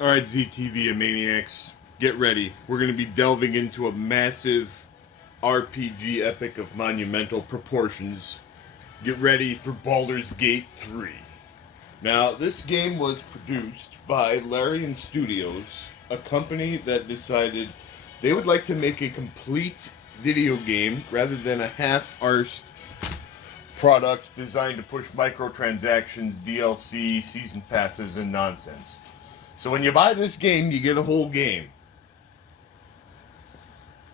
Alright, ZTV Maniacs, get ready. We're going to be delving into a massive RPG epic of monumental proportions. Get ready for Baldur's Gate 3. Now, this game was produced by Larian Studios, a company that decided they would like to make a complete video game rather than a half-arsed product designed to push microtransactions, DLC, season passes, and nonsense. So when you buy this game, you get a whole game.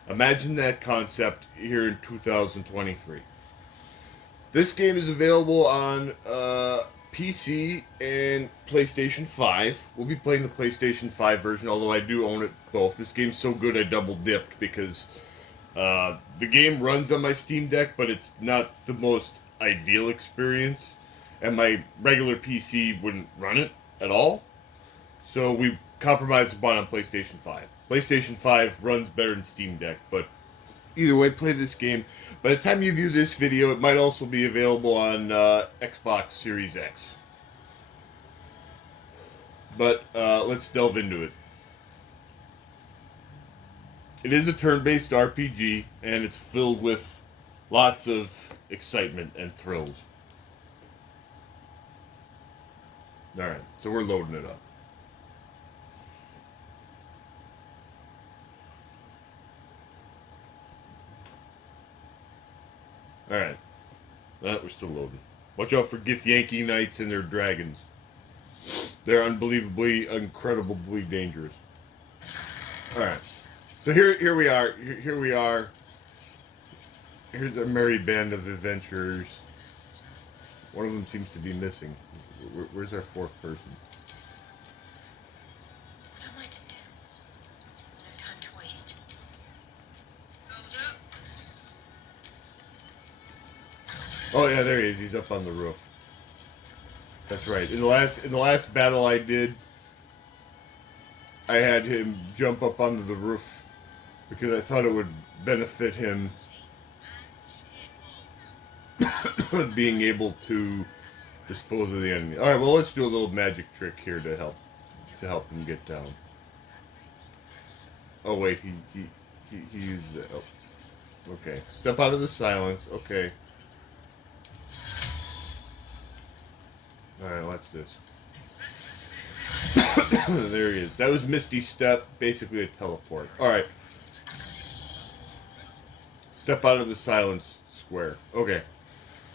Imagine that concept here in 2023. This game is available on PC and PlayStation 5. We'll be playing the PlayStation 5 version, although I do own it both. This game's so good I double dipped because the game runs on my Steam Deck, but it's not the most ideal experience, and my regular PC wouldn't run it at all. So we compromised and bought it on PlayStation 5. PlayStation 5 runs better than Steam Deck, but either way, play this game. By the time you view this video, it might also be available on Xbox Series X. But let's delve into it. It is a turn-based RPG, and it's filled with lots of excitement and thrills. Alright, so we're loading it up. Alright. We're still loading. Watch out for Githyanki Knights and their dragons. They're unbelievably, incredibly dangerous. Alright. So here we are. Here we are. Here's a merry band of adventurers. One of them seems to be missing. Where's our fourth person? What am I to do? There's no time to waste. Soldier. Oh yeah, there he is. He's up on the roof. That's right. In the last battle I did, I had him jump up onto the roof because I thought it would benefit him being able to dispose of the enemy. All right, well let's do a little magic trick here to help him get down. Oh wait, he used it. Oh. Okay, step out of the silence. Okay. Alright, watch this. There he is. That was Misty Step, basically a teleport. Alright. Step out of the silence square. Okay.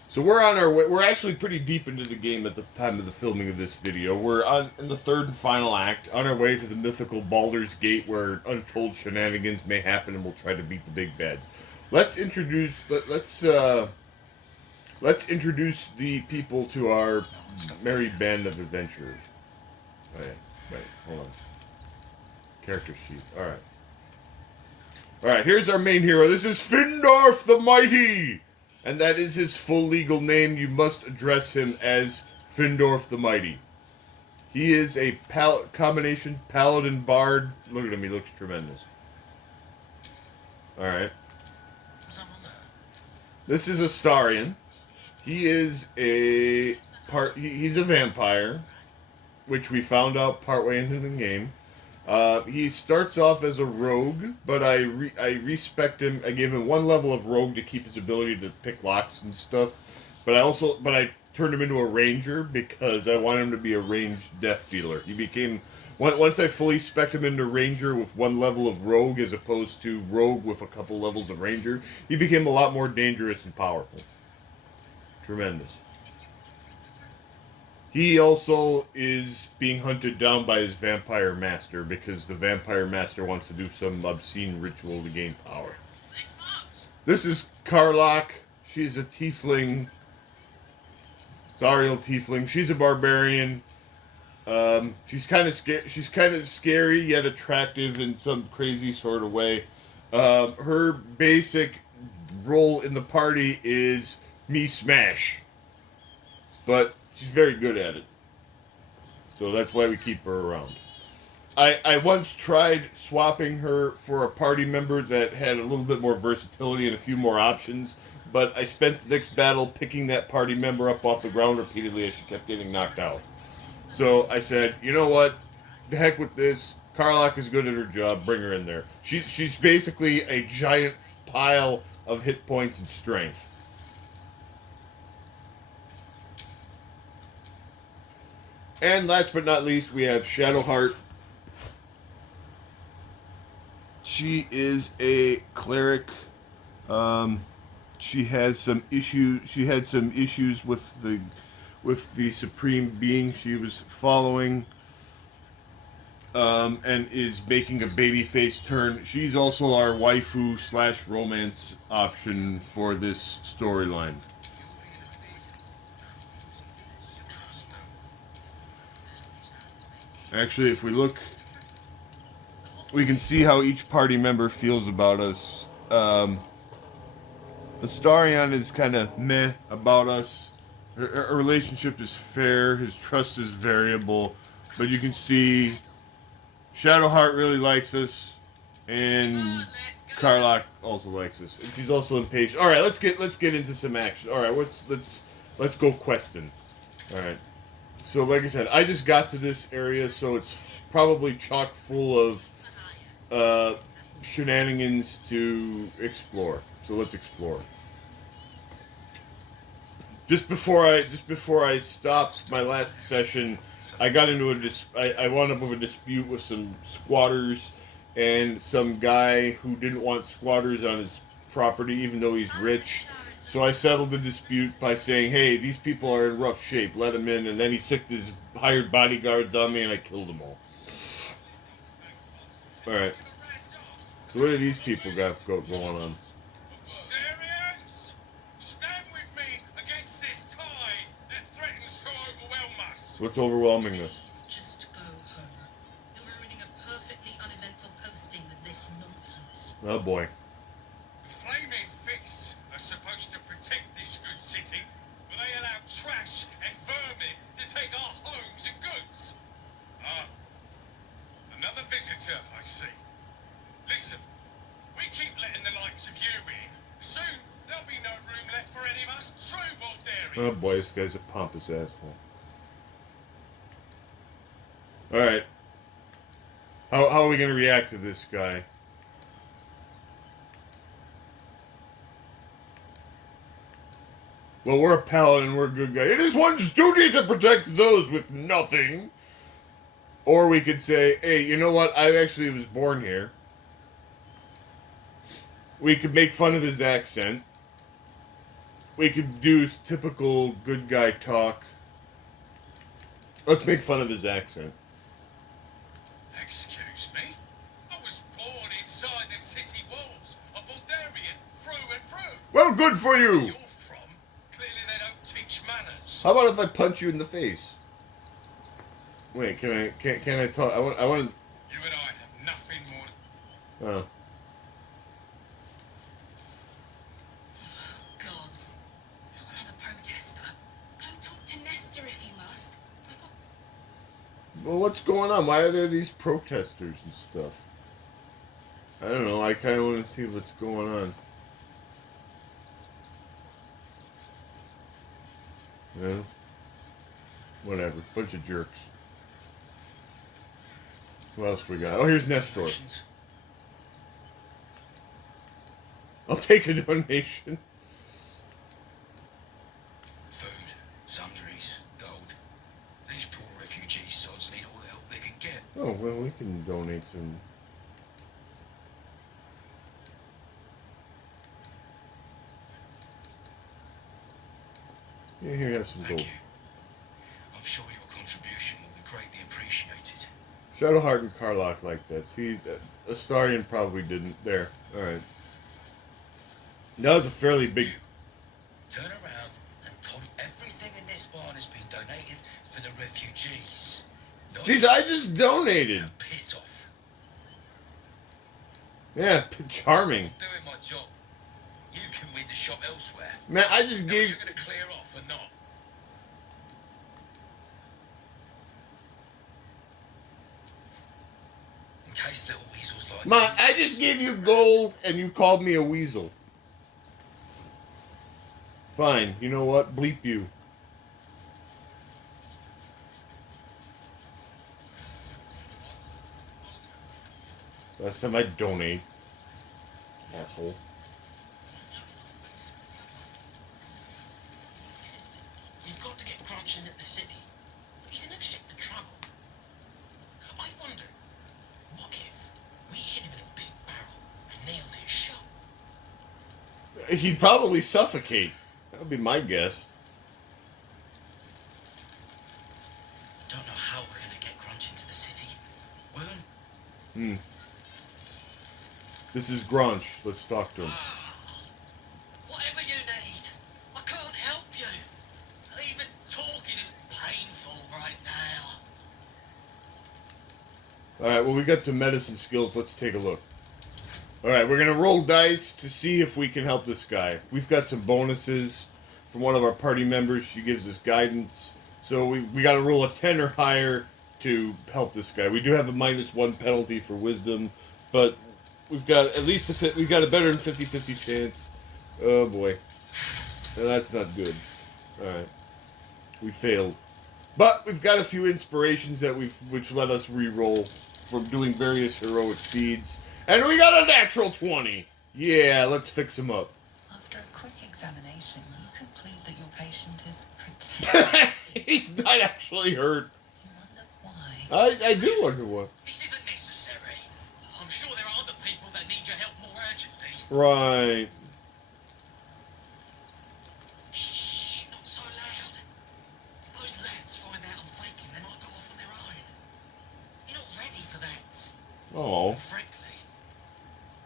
So we're on our way. We're actually pretty deep into the game at the time of the filming of this video. We're in the third and final act, on our way to the mythical Baldur's Gate where untold shenanigans may happen and we'll try to beat the big bads. Let's introduce the people to our merry band of adventurers. Wait, hold on. Character sheet. Alright. Alright, here's our main hero. This is Findorf the Mighty! And that is his full legal name. You must address him as Findorf the Mighty. He is a combination paladin bard. Look at him, he looks tremendous. Alright. This is Astarion. He is he's a vampire, which we found out partway into the game. He starts off as a rogue, but I respect him. I gave him one level of rogue to keep his ability to pick locks and stuff. But I turned him into a ranger because I wanted him to be a ranged death dealer. He became, once I fully spec'd him into ranger with one level of rogue as opposed to rogue with a couple levels of ranger, he became a lot more dangerous and powerful. Tremendous. He also is being hunted down by his vampire master because the vampire master wants to do some obscene ritual to gain power. This is Karlach. She's a tiefling. Zariel tiefling. She's a barbarian. She's kind of scary yet attractive in some crazy sort of way. Her basic role in the party is me smash, but she's very good at it, so that's why we keep her around. I once tried swapping her for a party member that had a little bit more versatility and a few more options, but I spent the next battle picking that party member up off the ground repeatedly as she kept getting knocked out. So I said, you know what, the heck with this. Karlach is good at her job. Bring her in there. She's basically a giant pile of hit points and strength. And last but not least, we have Shadowheart. She is a cleric. She has some issues. She had some issues with the supreme being she was following, and is making a babyface turn. She's also our waifu / romance option for this storyline. Actually, if we look, we can see how each party member feels about us. Astarion is kind of meh about us. Her relationship is fair. His trust is variable. But you can see Shadowheart really likes us, and Karlach also likes us. And she's also impatient. All right, let's get into some action. All right, let's go questing. All right. So like I said, I just got to this area, so it's probably chock full of shenanigans to explore. So let's explore. Just before I stopped my last session, I got into I wound up with a dispute with some squatters and some guy who didn't want squatters on his property, even though he's rich. So I settled the dispute by saying, "Hey, these people are in rough shape. Let them in." And then he sicked his hired bodyguards on me, and I killed them all. All right. So what do these people got going on? Stand with me against this tide that threatens to overwhelm us. What's overwhelming us? Please just go home. You're ruining a perfectly uneventful posting with this nonsense. Oh boy. The flaming fists are supposed to protect this good city, but they allow trash and vermin to take our homes and goods. Ah, another visitor, I see. Listen, we keep letting the likes of you in. Soon there'll be no room left for any of us true Baldurians. Oh boy, this guy's a pompous asshole. Alright. How are we going to react to this guy? Well, we're a paladin, we're a good guy. It is one's duty to protect those with nothing. Or we could say, hey, you know what? I actually was born here. We could make fun of his accent. We could do typical good guy talk. Let's make fun of his accent. Excuse me? I was born inside the city walls, a Baldurian through and through. Well, good for Where you. you're from, clearly they don't teach manners. How about if I punch you in the face? Wait, can I talk? I want. You and I have nothing more. Oh. Gods. Another protester. Go talk to Nestor if you must. I've got... Well, what's going on? Why are there these protesters and stuff? I don't know. I kind of want to see what's going on. Well, whatever. Bunch of jerks. What else we got? Oh, here's Nestor. I'll take a donation. Food, sundries, gold. These poor refugee sods need all the help they can get. Oh, well, we can donate some. Yeah, here you have some Thank gold. you. I'm sure your contribution will be greatly appreciated. Shadowheart and Karlach like that. See, Astarion probably didn't. There. Alright. That was a fairly big... Turn around and tell them everything in this barn has been donated for the refugees. Jeez, I just donated. Now piss off. Yeah, charming. I'm doing my job. You can weed the shop elsewhere. Man, I just Now gave... you're going to clear off or not? In case little weasels like Man, you I just gave you gold and you called me a weasel. Fine, you know what? Bleep you. Last time I donate. Asshole. You've got to get Grunch into the city. He's in a ship to travel. I wonder, what if we hit him in a big barrel and nailed it shut? He'd probably suffocate. That would be my guess. Don't know how we're gonna get Grunch into the city. Will? This is Grunch. Let's talk to him. Whatever you need. I can't help you. Even talking is painful right now. Alright, well, we got some medicine skills. Let's take a look. Alright, we're going to roll dice to see if we can help this guy. We've got some bonuses from one of our party members. She gives us guidance. So we got to roll a 10 or higher to help this guy. We do have a -1 penalty for wisdom, but we've got at least we've got a better than 50-50 chance. Oh boy. No, that's not good. Alright. We failed. But we've got a few inspirations which let us re-roll from doing various heroic feats. And we got a natural 20! Yeah, let's fix him up. After a quick examination, you conclude that your patient is protected. He's not actually hurt. You wonder why. I do wonder why. This isn't necessary. I'm sure there are other people that need your help more urgently. Right. Shh, not so loud. If those lads find out I'm faking, they might go off on their own. You're not ready for that. Oh. And frankly,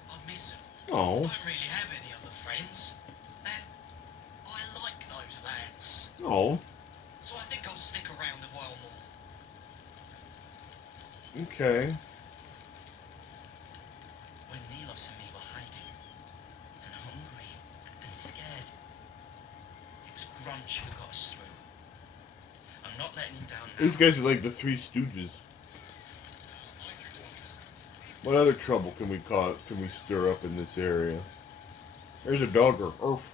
I miss them. Oh. I don't really have any other friends. And I like those lads. Oh. So I think I'll stick around a while more. Okay. When Nilos and me were hiding, and hungry, and scared, it was Grunch who got us through. I'm not letting him down now. These guys are like the Three Stooges. What other trouble can we stir up in this area? There's a dogger. Oof.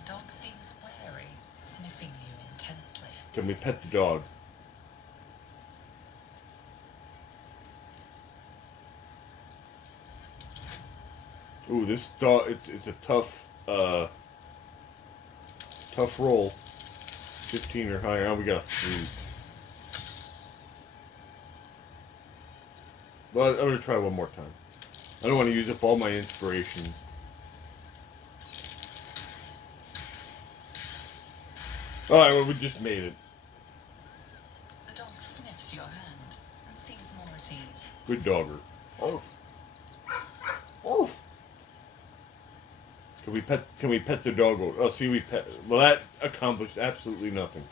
The dog seems wary, sniffing you intently. Can we pet the dog? Ooh, this dog, it's a tough roll. 15 or higher. Oh, we got a 3. Well, I'm gonna try one more time. I don't want to use up all my inspirations. Alright, well, we just made it. The dog sniffs your hand and seems more at ease. Good dogger. Oof. Oof. Can we pet the dog? Oh, see, we pet. Well, that accomplished absolutely nothing.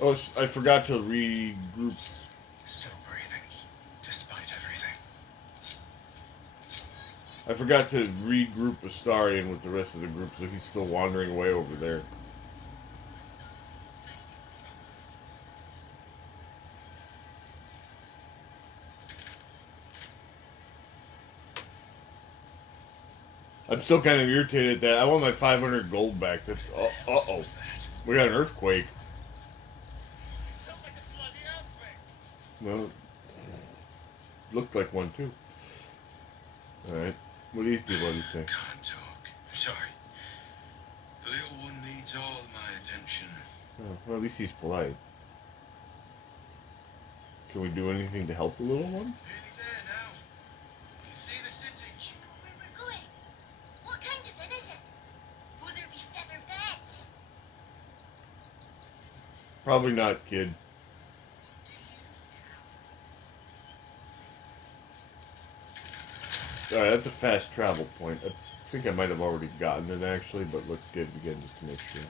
Oh, I forgot to regroup. Still breathing, despite everything. I forgot to regroup Astarion with the rest of the group, so he's still wandering away over there. I'm still kind of irritated at that. I want my 500 gold back. That's uh-oh. We got an earthquake. Felt like a bloody earthquake. Well, looked like one too. Alright. What do these people have to say? Can't talk. I'm sorry. The little one needs all my attention. Oh, well, at least he's polite. Can we do anything to help the little one? Nearly there now. You can see the city. Do you know where we're going? What kind of inn is it? Will there be feather beds? Probably not, kid. Alright, that's a fast travel point. I think I might have already gotten it, actually, but let's get it again just to make sure.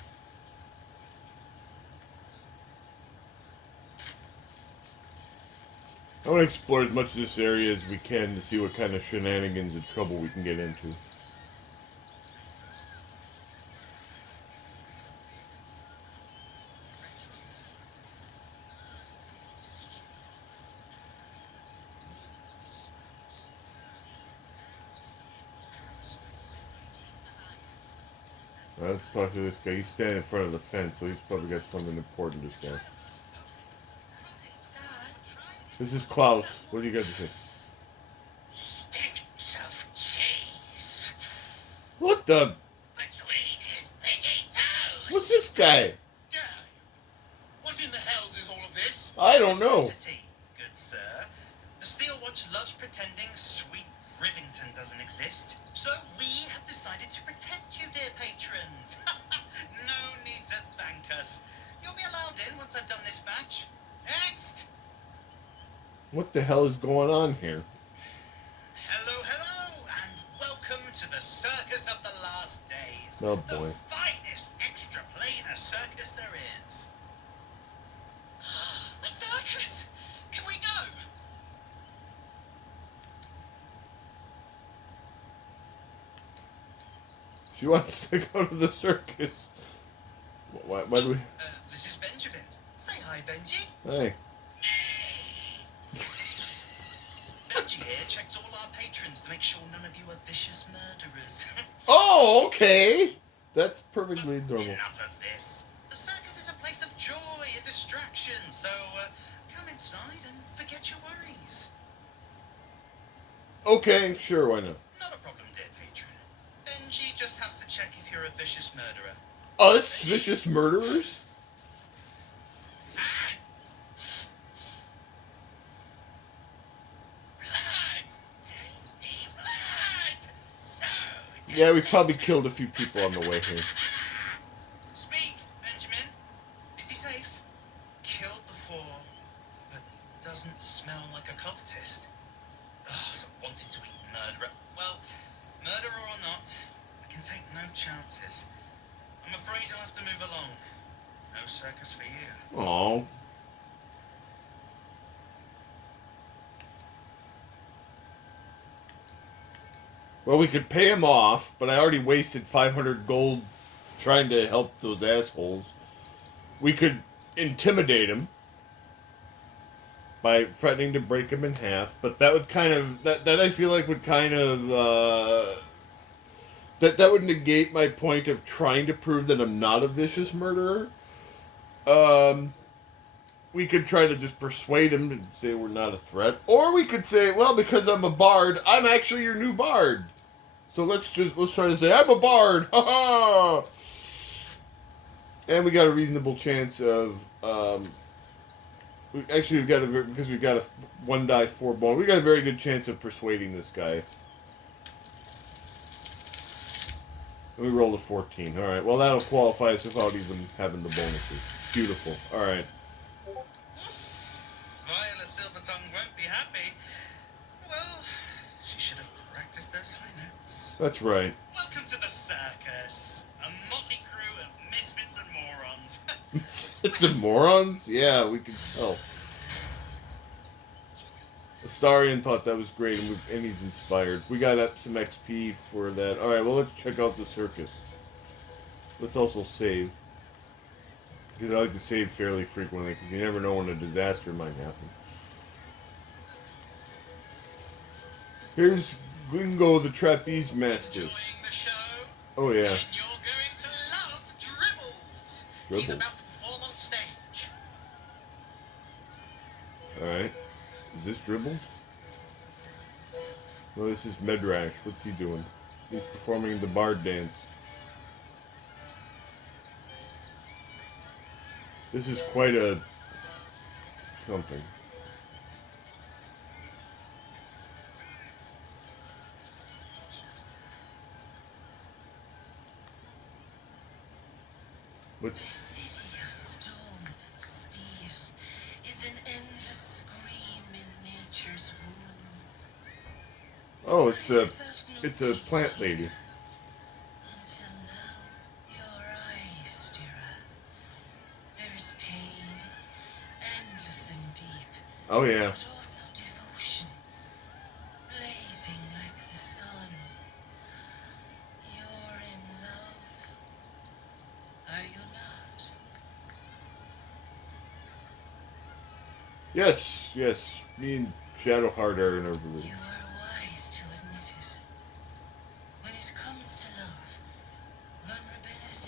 I want to explore as much of this area as we can to see what kind of shenanigans and trouble we can get into. Let's talk to this guy. He's standing in front of the fence, so he's probably got something important to say. Dad, This is Klaus. What do you got to say? Sticks of cheese What the? between his piggy toes. What's this guy? Gay. What in the hell is all of this? I don't know. Necessity, good sir. The Steel Watch loves pretending sweet Rivington doesn't exist, so we have decided to protect you, dear patrons. No need to thank us. You'll be allowed in once I've done this batch. Next. What the hell is going on here? Hello, hello, and welcome to the Circus of the Last Days. Oh, boy. The finest extra-planar circus there is. a circus! Can we go? She wants to go to the circus. Why do we... This is Benjamin. Say hi, Benji. Hey. Benji here checks all our patrons to make sure none of you are vicious murderers. Oh, okay. That's perfectly normal. Enough of this. The circus is a place of joy and distraction, so come inside and forget your worries. Okay, sure, why not? Not a problem, dear patron. Benji just has to check if you're a vicious murderer. Us? Vicious murderers? Blood! Tasty blood! So Yeah, we probably killed a few people on the way here. Speak, Benjamin. Is he safe? Killed before, but doesn't smell like a cultist. Ugh, wanted to eat murderer. Well, murderer or not, I can take no chances. I'm afraid you'll have to move along. No circus for you. Oh. Well, we could pay him off, but I already wasted 500 gold trying to help those assholes. We could intimidate him by threatening to break him in half, but that would kind of... That I feel like would kind of... That would negate my point of trying to prove that I'm not a vicious murderer. We could try to just persuade him to say we're not a threat. Or we could say, well, because I'm a bard, I'm actually your new bard. So let's try to say, I'm a bard. Ha ha! And we got a reasonable chance of, because we've got a 1 die 4 bone. We got a very good chance of persuading this guy. And we rolled a 14. All right. Well, that'll qualify us without even having the bonuses. Beautiful. All right. Viola Silvertongue won't be happy. Well, she should have practiced those high notes. That's right. Welcome to the circus. A motley crew of misfits and morons. It's a morons? Yeah, we can tell. Astarion thought that was great, and he's inspired. We got up some XP for that. Alright, well, let's check out the circus. Let's also save. Because I like to save fairly frequently, because you never know when a disaster might happen. Here's Glingo the Trapeze Master. Enjoying the show? Oh, yeah. Then you're going to love Dribbles. Dribbles. He's about to perform on stage. Alright. Is this Dribbles? No, this is Medrash. What's he doing? He's performing the bard dance. This is quite a... something. What's... City of stone and steel is an endless scream in nature's womb. Oh, it's a a plant lady. Until now, your eyes, Stira. There's pain, endless and deep, Oh, yeah. but also devotion, blazing like the sun. You're in love, are you not? Yes, yes. Me and Shadowheart are in a You relationship. are wise to admit it. When it comes to love, vulnerability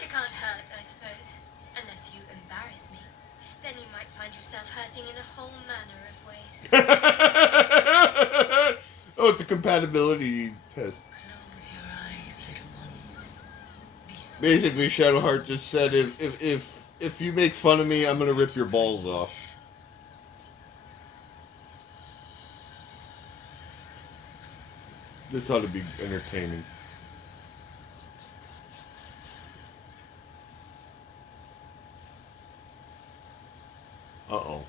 It can't hurt, I suppose. Unless you embarrass me. Then you might find yourself hurting in a whole manner of ways. Oh, it's a compatibility test. Close your eyes, little ones. Be still Basically, and Shadowheart strong. just said, if you make fun of me, I'm gonna rip your balls off. This ought to be entertaining. Uh-oh.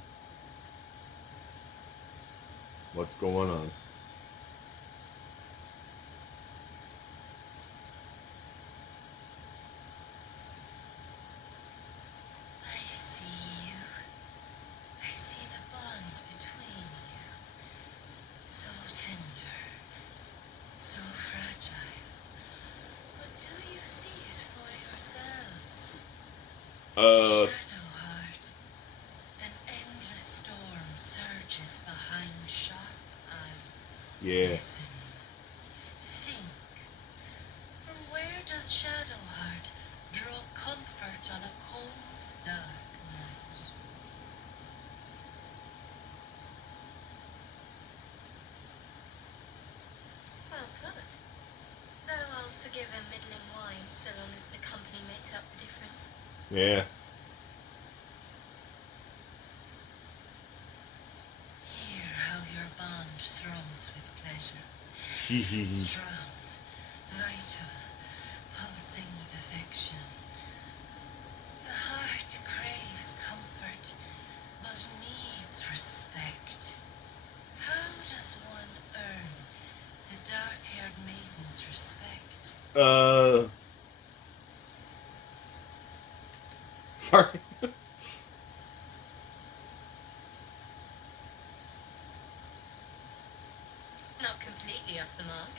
What's going on? I see you. I see the bond between you. So tender. So fragile. But do you see it for yourselves? Shadowheart. An endless storm surges behind sharp eyes. Yeah. Listen. Think. From where does Shadowheart draw comfort on a cold, dark night? Well put. Though I'll forgive a middling wine so long as the company makes up the difference. Yeah. Hear how your bond thrums with pleasure. Hee. Strong, vital, pulsing with affection. The heart craves comfort, but needs respect. How does one earn the dark-haired maiden's respect? Sorry. Not completely off the mark,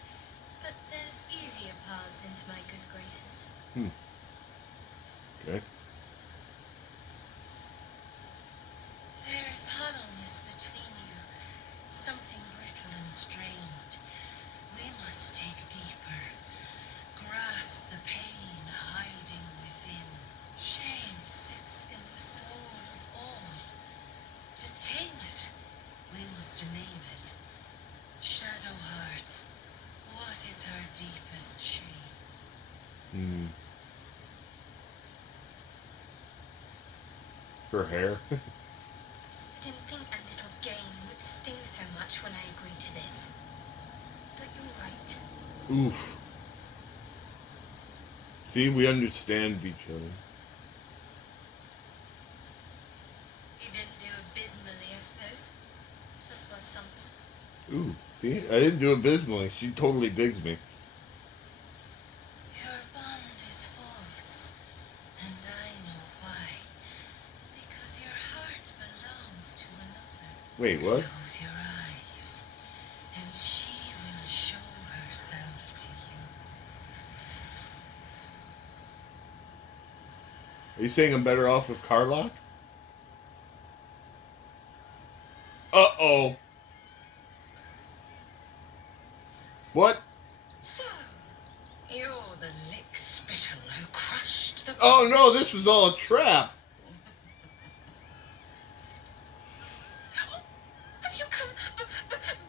but there's easier paths into my good graces. Okay. There's hollowness between you, something brittle and strained. We must dig deeper, grasp the pain hiding within. Shame sits in the soul of all. To tame it, we must name it. Shadowheart, what is her deepest shame? Her hair. I didn't think a little game would sting so much when I agreed to this. But you're right. Oof. See, we understand each other. You didn't do abysmally, I suppose. That's worth something. Ooh. See, I didn't do abysmally. She totally digs me. Your bond is false, and I know why. Because your heart belongs to another. Wait, what? Close your eyes, and she will show herself to you. Are you saying I'm better off with Carlock? Uh-oh. What? So, you're the lick-spittle who crushed the... Oh no, this was all a trap. Have you come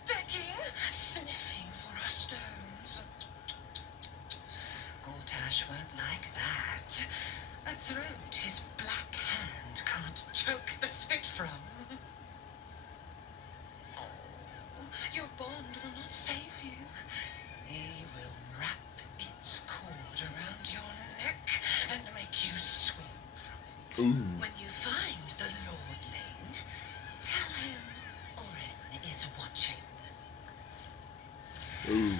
begging, sniffing for our stones? Gortash won't like that. A throat his black hand can't choke the spit from. Oh, your bond will not save you. He will wrap its cord around your neck and make you swing from it. Ooh. When you find the lordling, tell him Orin is watching. Ooh.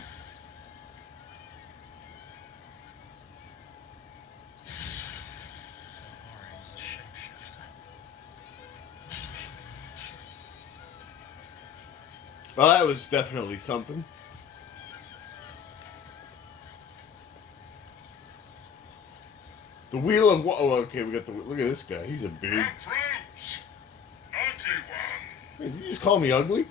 So Orin's a shapeshifter. Well, that was definitely something. The wheel of what? Oh, okay, we got the. Look at this guy. He's a big. Approach! Ugly one! Wait, did you just call me ugly?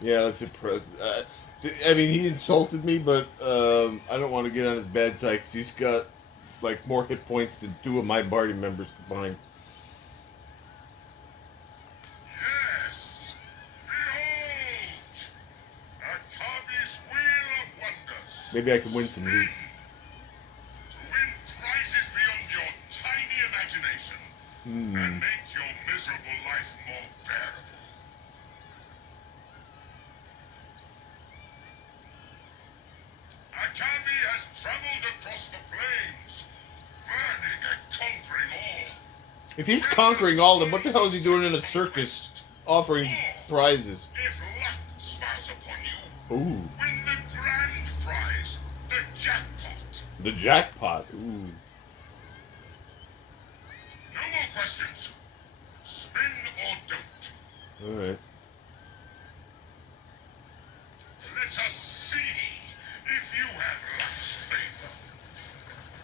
Yeah, that's impressive. I mean, he insulted me, but I don't want to get on his bad side because he's got like more hit points than two of my party members combined. Yes. Behold! Akabi's Wheel of Wonders. Maybe I can win some loot. To win prizes beyond your tiny imagination and make your miserable life more bearable. Akabi has traveled across the plains, burning and conquering all. If he's conquering all, then what the hell is he doing in a circus offering prizes? If luck smiles upon you, Ooh, win the grand prize, the jackpot. the jackpot. Ooh. No more questions. Spin or don't. All right. Let us see if you have luck's favor.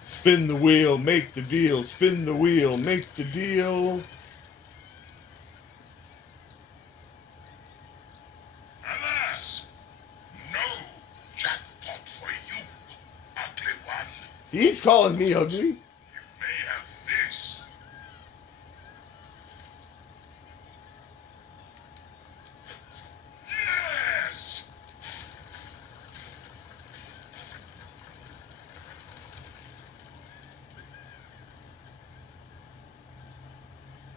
Spin the wheel, make the deal. Spin the wheel, make the deal. Alas, no jackpot for you, ugly one. He's calling me ugly. You may have this. Yes!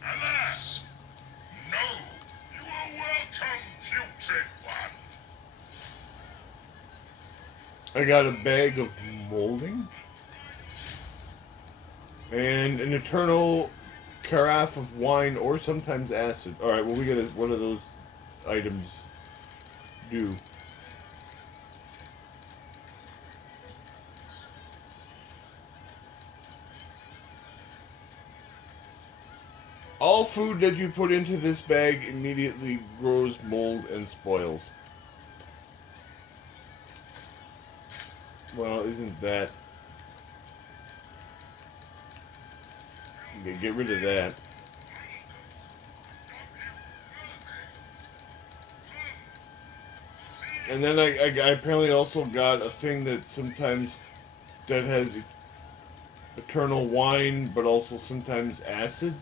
Alas, no. You are welcome, putrid one. I got a bag of molding and an eternal carafe of wine or sometimes acid. All right, well, we got to one of those items do. All food that you put into this bag immediately grows mold and spoils. Well, isn't that... Okay, get rid of that. And then I apparently also got a thing that sometimes that has eternal wine, but also sometimes acid.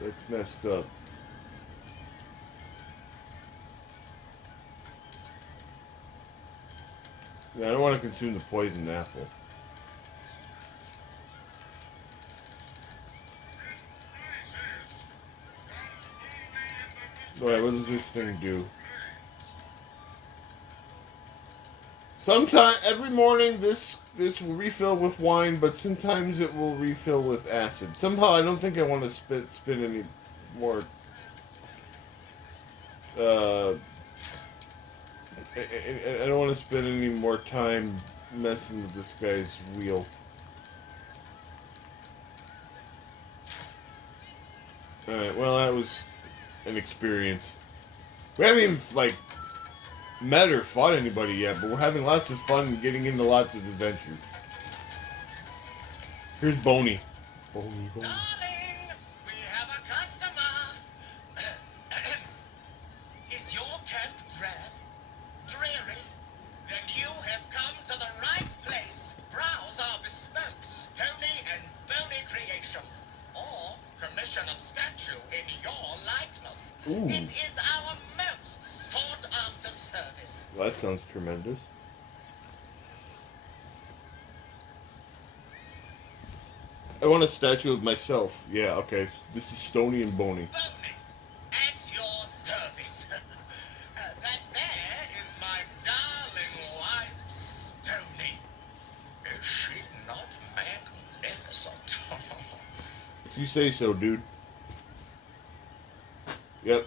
That's messed up. Yeah, I don't want to consume the poison apple. Alright, what does this thing do? Sometime every morning this will refill with wine, but sometimes it will refill with acid. Somehow I don't think I want to spin any more I don't want to spend any more time messing with this guy's wheel. Alright, well that was an experience. We haven't even like met or fought anybody yet, but we're having lots of fun and getting into lots of adventures. Here's Boney. Boney. Darling, we have a customer. Is your camp drab? Dreary? Then you have come to the right place. Browse our bespoke, stony and bony creations. Or commission a statue in your likeness. Ooh. It is our most sought-after service. Well, that sounds tremendous. I want a statue of myself. Yeah, okay. This is Stony and Boney. Boney, at your service. That there is my darling wife, Stony. Is she not magnificent? If you say so, dude. Yep.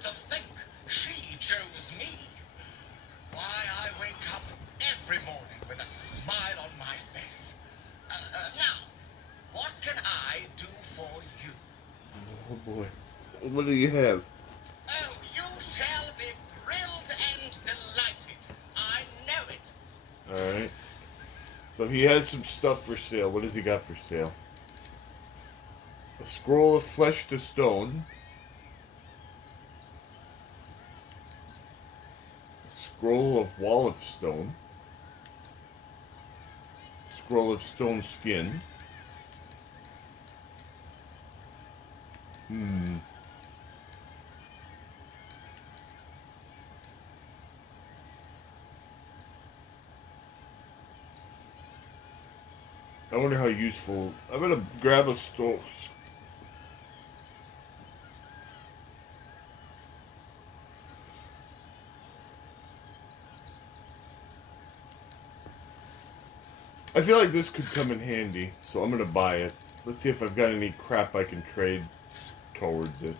To think she chose me. Why, I wake up every morning with a smile on my face. Now, what can I do for you? Oh boy. What do you have? Oh, you shall be thrilled and delighted. I know it. Alright. So he has some stuff for sale. What has he got for sale? A scroll of flesh to stone. A scroll of wall of stone. Scroll of stone skin. I wonder how useful. I'm gonna grab a stone. I feel like this could come in handy, so I'm gonna buy it. Let's see if I've got any crap I can trade towards it.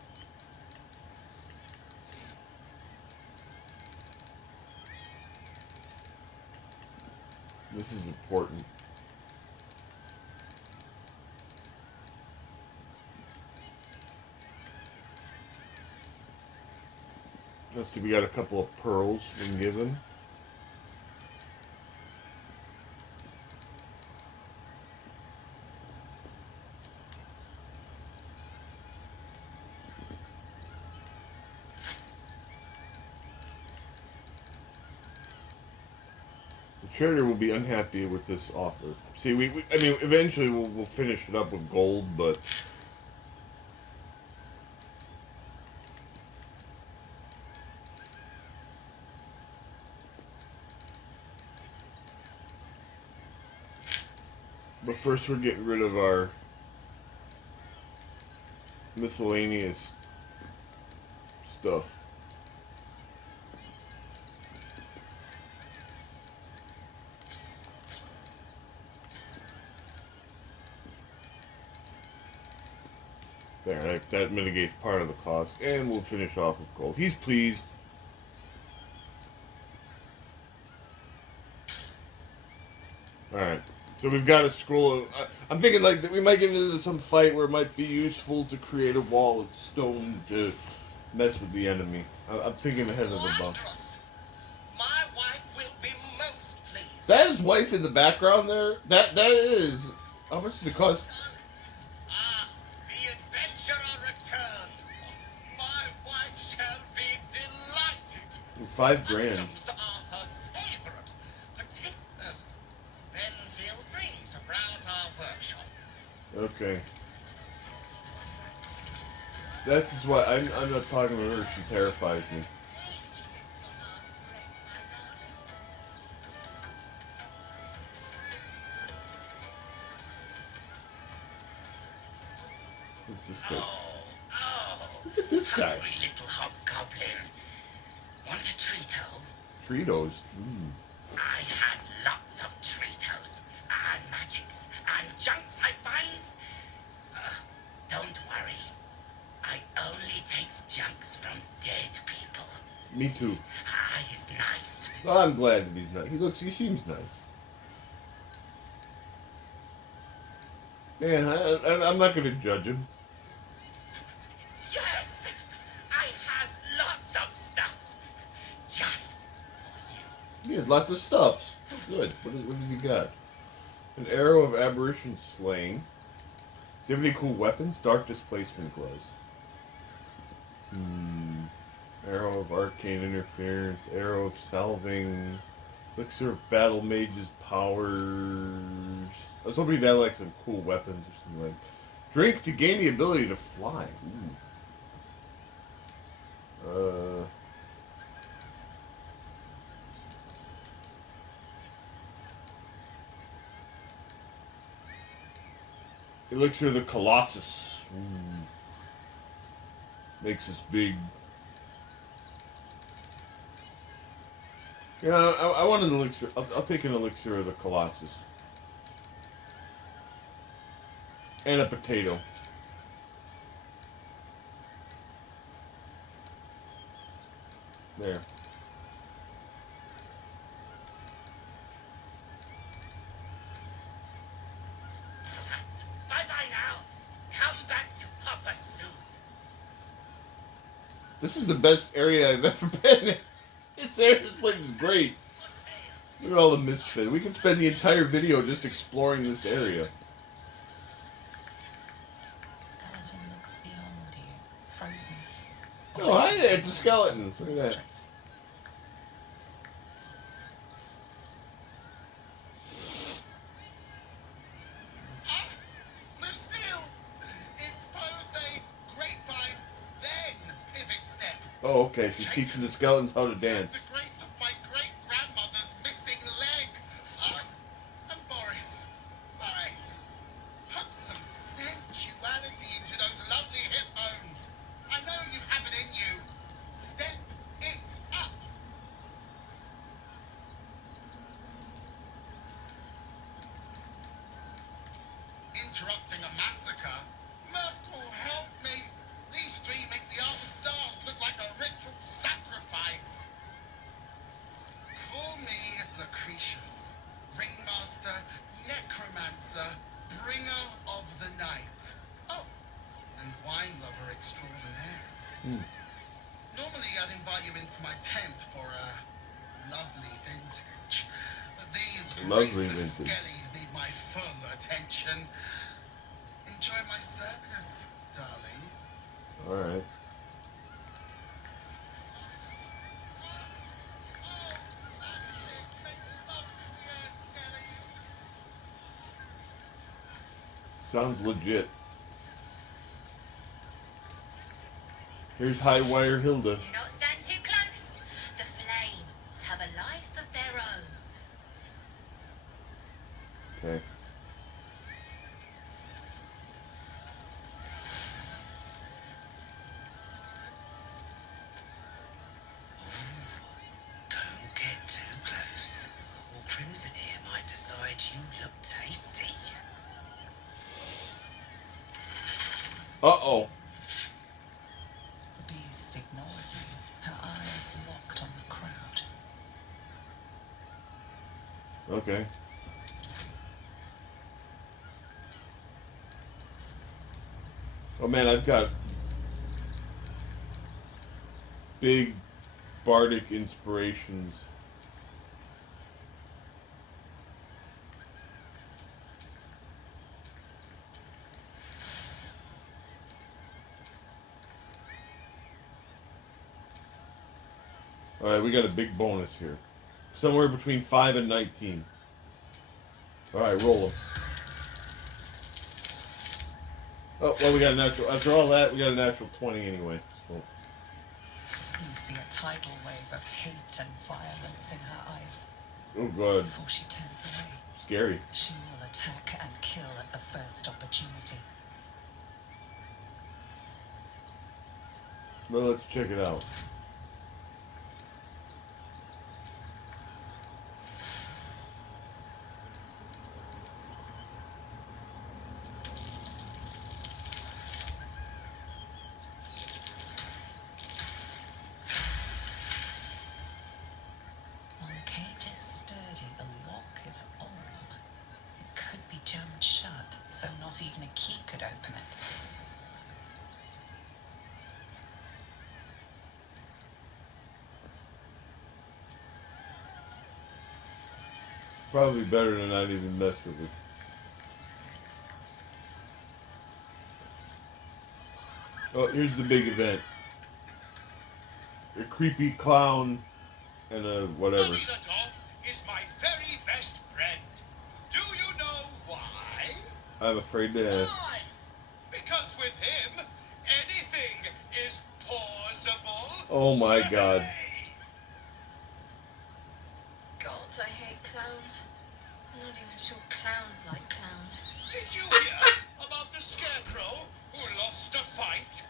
This is important. Let's see, we got a couple of pearls we can give him. The trader will be unhappy with this offer. See, I mean, eventually we'll finish it up with gold, but first we're getting rid of our miscellaneous stuff. There, that mitigates part of the cost, and we'll finish off with gold. He's pleased. Alright, so we've got a scroll of... I'm thinking like that we might get into some fight where it might be useful to create a wall of stone to mess with the enemy. I'm thinking ahead of the bump. Wondrous. My wife will be most pleased. That is wife in the background there? That is... How much does it cost? Ah, the adventurer returned. My wife shall be delighted. 5 grand. Customs are her favorite. Then feel free to browse our workshop. Okay. That's just why I'm not talking to her. She terrifies me. What's this guy? Look at this guy. Hungry little hobgoblin. Want a Treato? Tritos. I has lots of Treatos, and magics, and junks I finds. Don't worry. I only takes junks from dead people. Me too. He's nice. Well, I'm glad that he's nice. He seems nice. Man, I'm not going to judge him. Yes! I has lots of stuffs. Just for you. He has lots of stuffs. Good. What has he got? An arrow of aberration slaying. Does he have any cool weapons? Dark displacement gloves. Arrow of arcane interference. Arrow of salving. Elixir of battle mage's powers. I was hoping he'd have like some cool weapons or something like. Drink to gain the ability to fly. Elixir of the Colossus. Makes us big. Yeah, I want an elixir. I'll take an elixir of the Colossus. And a potato. There. Bye-bye now. Come back to Papa soon. This is the best area I've ever been in. This place is great. Look at all the misfits. We can spend the entire video just exploring this area. Skeleton. Oh, hi there, it's a skeleton. Look at that. Mistress. Ah, Lucille! It's pose, grapevine, then pivot step. Oh, okay. She's teaching the skeletons how to dance. The grace of my great-grandmother's missing leg. Ah, and Boris. Boris, put some sensuality into those lovely hip bones. I know you have it in you. Step it up. Interrupting a massacre? Merkel, help me. These three make the art of dance look like a ritual sacrifice. Call me Lucretius, ringmaster, necromancer, bringer of the night. Oh, and wine lover extraordinaire. Normally I'd invite you into my tent for a lovely vintage. But these Lovely graceless vintage. skellies need my full attention. Enjoy my circus, darling. Alright. Oh, that's it. Make love to the air, skellies. Sounds legit. Here's High Wire Hilda. Do not stand too close. The flames have a life of their own. Okay. Don't get too close, or Crimson here might decide you look tasty. Uh-oh. The beast ignores you, her eyes locked on the crowd. Okay. Oh man, I've got big bardic inspirations. Alright, we got a big bonus here. Somewhere between 5 and 19. Alright, roll them. Oh, well, we got a natural. After all that, we got a natural 20 anyway. So. You see a tidal wave of hate and violence in her eyes. Oh, God. Before she turns away, Scary. she will attack and kill at the first opportunity. Well, let's check it out. While the cage is sturdy, the lock is old. It could be jammed shut, so not even a key could open it. Probably better to not even mess with it. Oh, here's the big event. A creepy clown and a whatever. Buddy the dog is my very best friend. Do you know why? I'm afraid to ask. Why? Because with him, anything is possible. Oh my God. Hey! Gods, I hate clowns. I'm not even sure clowns like clowns. Did you hear about the scarecrow who lost a fight?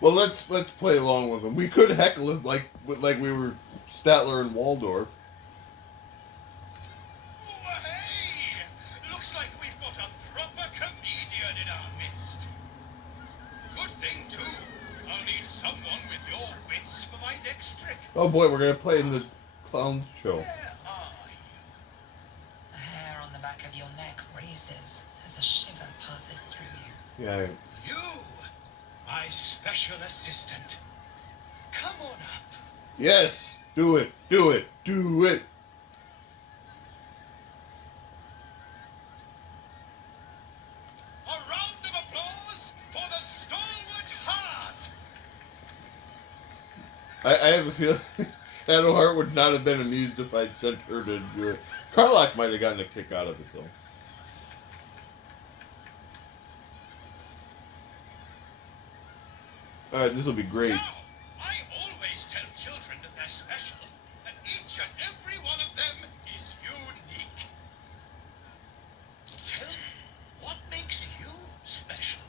Well, let's play along with him. We could heckle him like we were Statler and Waldorf. Oh, hey! Looks like we've got a proper comedian in our midst. Good thing, too. I'll need someone with your wits for my next trick. Oh boy, we're gonna play in the clown show. Where are you? The hair on the back of your neck raises as a shiver passes through you. Yeah. You, my special assistant. Come on up. Yes. Do it. Do it. Do it. A round of applause for the stalwart heart! I have a feeling Shadowheart would not have been amused if I'd sent her to do it. Karlach might have gotten a kick out of it, though. Alright, this will be great. Now, I always tell children that they're special, that each and every one of them is unique. Tell me, what makes you special?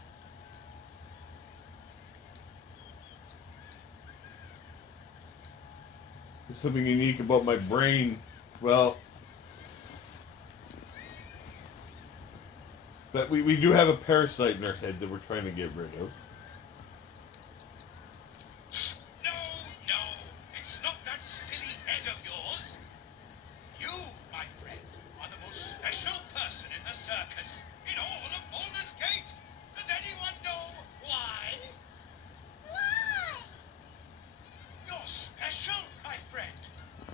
There's something unique about my brain. Well, that we do have a parasite in our heads that we're trying to get rid of. No, no, it's not that silly head of yours. You, my friend, are the most special person in the circus, in all of Baldur's Gate. Does anyone know why? Why? You're special, my friend,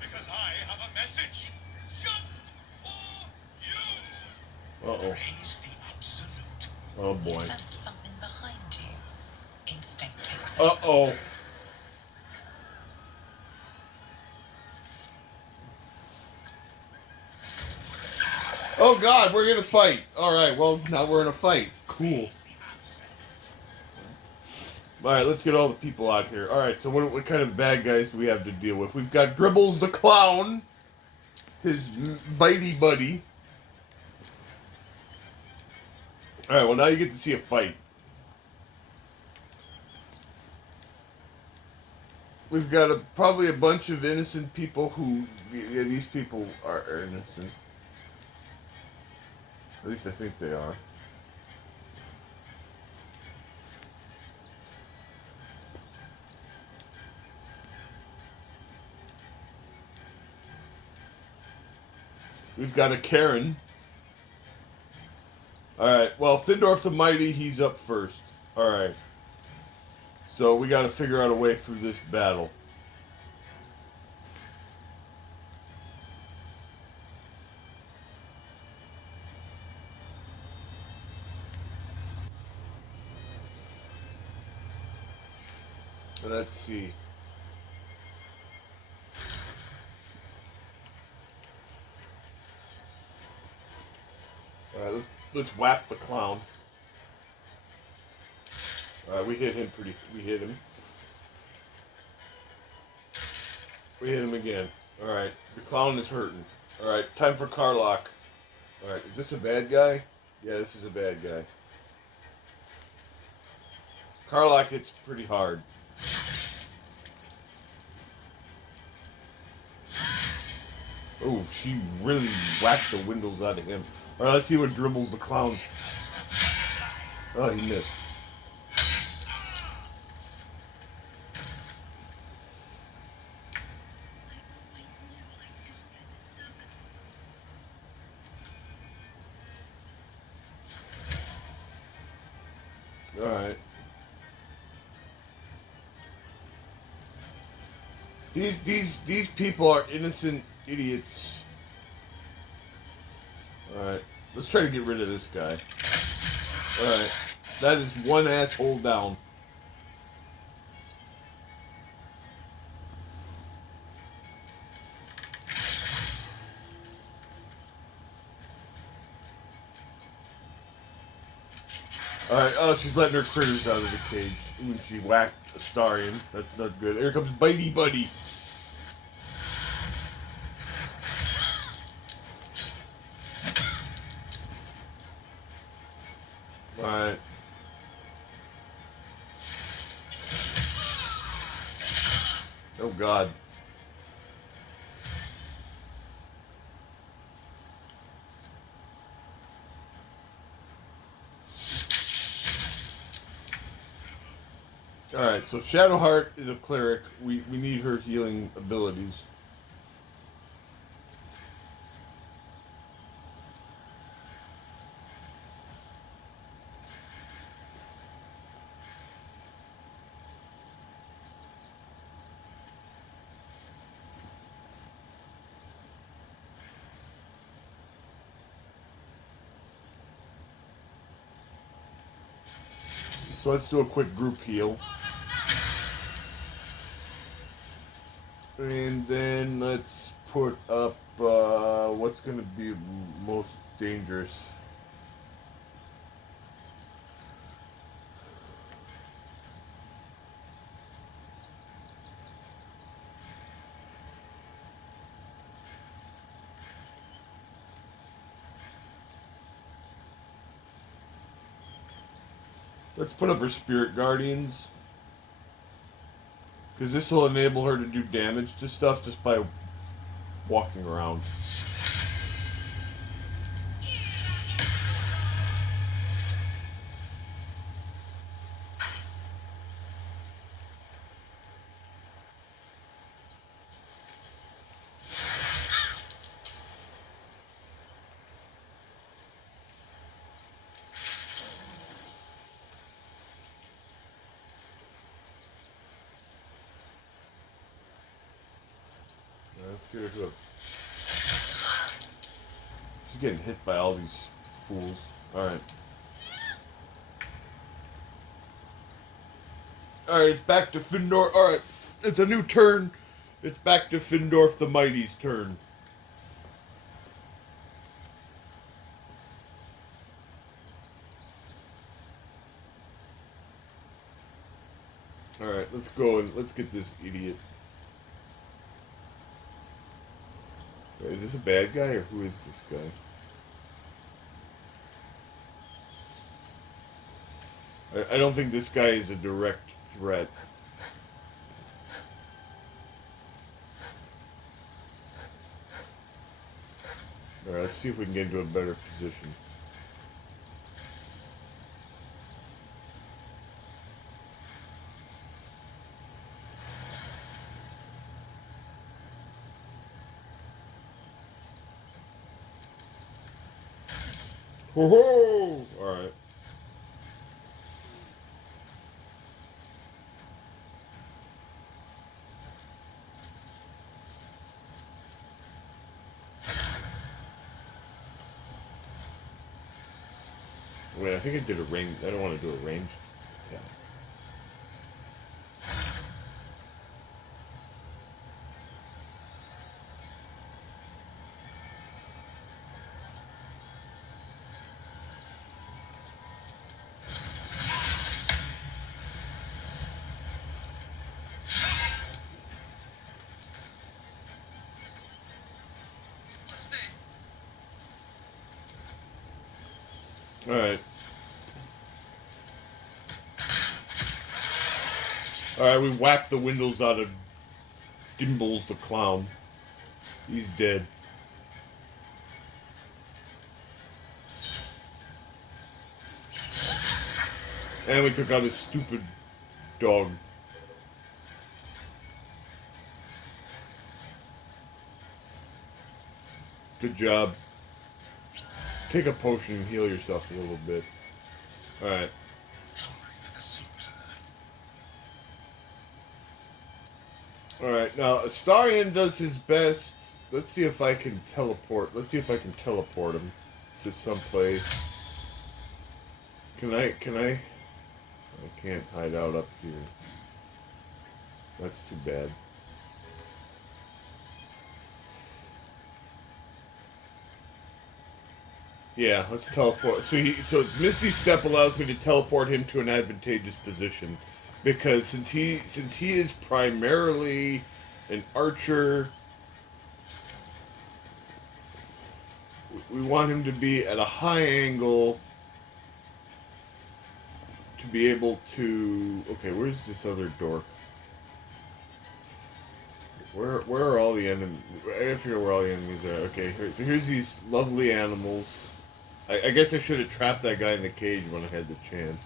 because I have a message just for you. Uh-oh. Praise the absolute. Oh, You boy. sense something behind you. Instinct takes over. Uh-oh. Oh, God, we're going to fight. All right, well, now we're in a fight. Cool. All right, let's get all the people out here. All right, so what kind of bad guys do we have to deal with? We've got Dribbles the Clown, his bitey buddy. All right, well, now you get to see a fight. We've got probably a bunch of innocent people who... Yeah, these people are innocent. At least I think they are. We've got a Karen. Alright, well, Findorf the Mighty, he's up first. Alright. So we gotta figure out a way through this battle. Let's see. Alright, let's whap the clown. Alright, we hit him. We hit him. We hit him again. Alright, the clown is hurting. Alright, time for Karlach. Alright, is this a bad guy? Yeah, this is a bad guy. Karlach hits pretty hard. Oh, she really whacked the windows out of him. Alright, let's see what Dribbles the Clown. Oh, he missed. Alright. These people are innocent idiots. Alright. Let's try to get rid of this guy. Alright. That is one asshole down. Alright, oh, she's letting her critters out of the cage. Ooh, and she whacked a Starion. That's not good. Here comes Bitey Buddy. Alright. Oh, God. Alright, so Shadowheart is a cleric. We need her healing abilities. So let's do a quick group heal. And then let's put up what's going to be most dangerous. Let's put up her Spirit Guardians. Because this will enable her to do damage to stuff just by walking around. Let's get her to a... She's getting hit by all these fools. Alright. Alright, it's back to Findor. Alright, it's a new turn. It's back to Findorf the Mighty's turn. Alright, let's go and let's get this idiot. Is this a bad guy or who is this guy? I don't think this guy is a direct threat. Alright, let's see if we can get into a better position. Whoa! Alright. Wait, I think I did a range. I don't want to do a ranged attack. What's this? Alright. Alright, we whacked the windows out of Dimbles the Clown. He's dead. And we took out his stupid dog. Good job. Take a potion and heal yourself a little bit. Alright. Alright, now Astarion does his best. Let's see if I can teleport. Let's see if I can teleport him to someplace. Can I? I can't hide out up here. That's too bad. Yeah, let's teleport. So Misty Step allows me to teleport him to an advantageous position, because since he is primarily an archer, we want him to be at a high angle to be able to. Okay, where's this other dork? Where are all the enemies? I gotta figure out where all the enemies are. Okay, so here's these lovely animals. I guess I should have trapped that guy in the cage when I had the chance.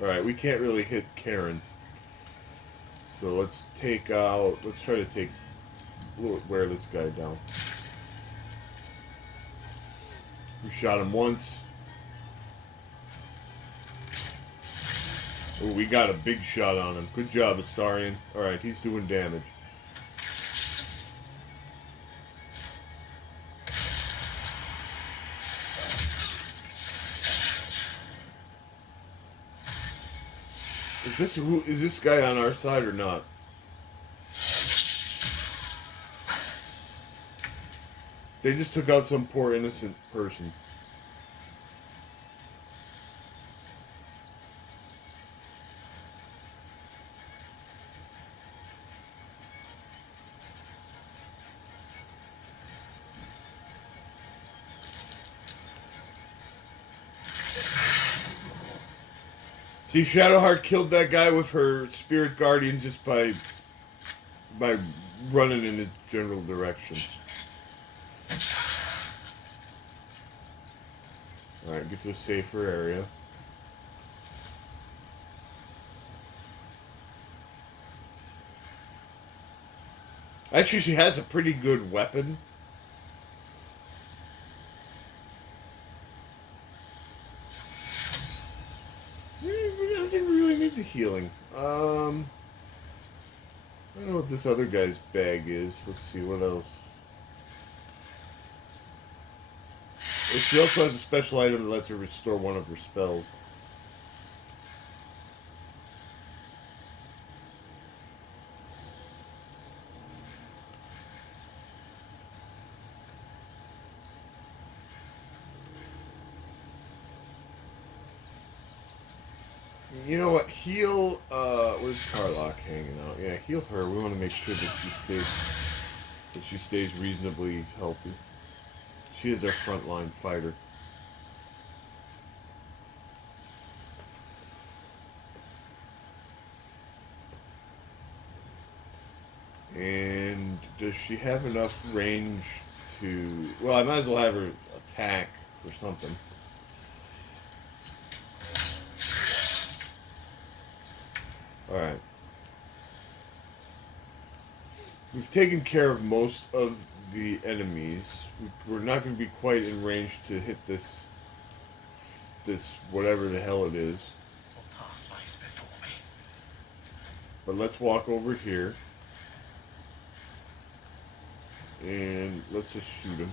Alright, we can't really hit Karen. So let's try to wear this guy down. We shot him once. Oh, we got a big shot on him. Good job, Astarion. Alright, he's doing damage. Is this guy on our side or not? They just took out some poor innocent person. See, Shadowheart killed that guy with her spirit guardian just by running in his general direction. Alright, get to a safer area. Actually, she has a pretty good weapon. I think we really need the healing. I don't know what this other guy's bag is. Let's see, what else? She also has a special item that lets her restore one of her spells. You know what? Heal. Where's Carlock hanging out? Yeah, heal her. We want to make sure that she stays reasonably healthy. She is our frontline fighter. And does she have enough range to... Well, I might as well have her attack for something. Alright. We've taken care of most of the enemies. We're not going to be quite in range to hit this whatever the hell it is. What path lies before me? But let's walk over here. And let's just shoot him.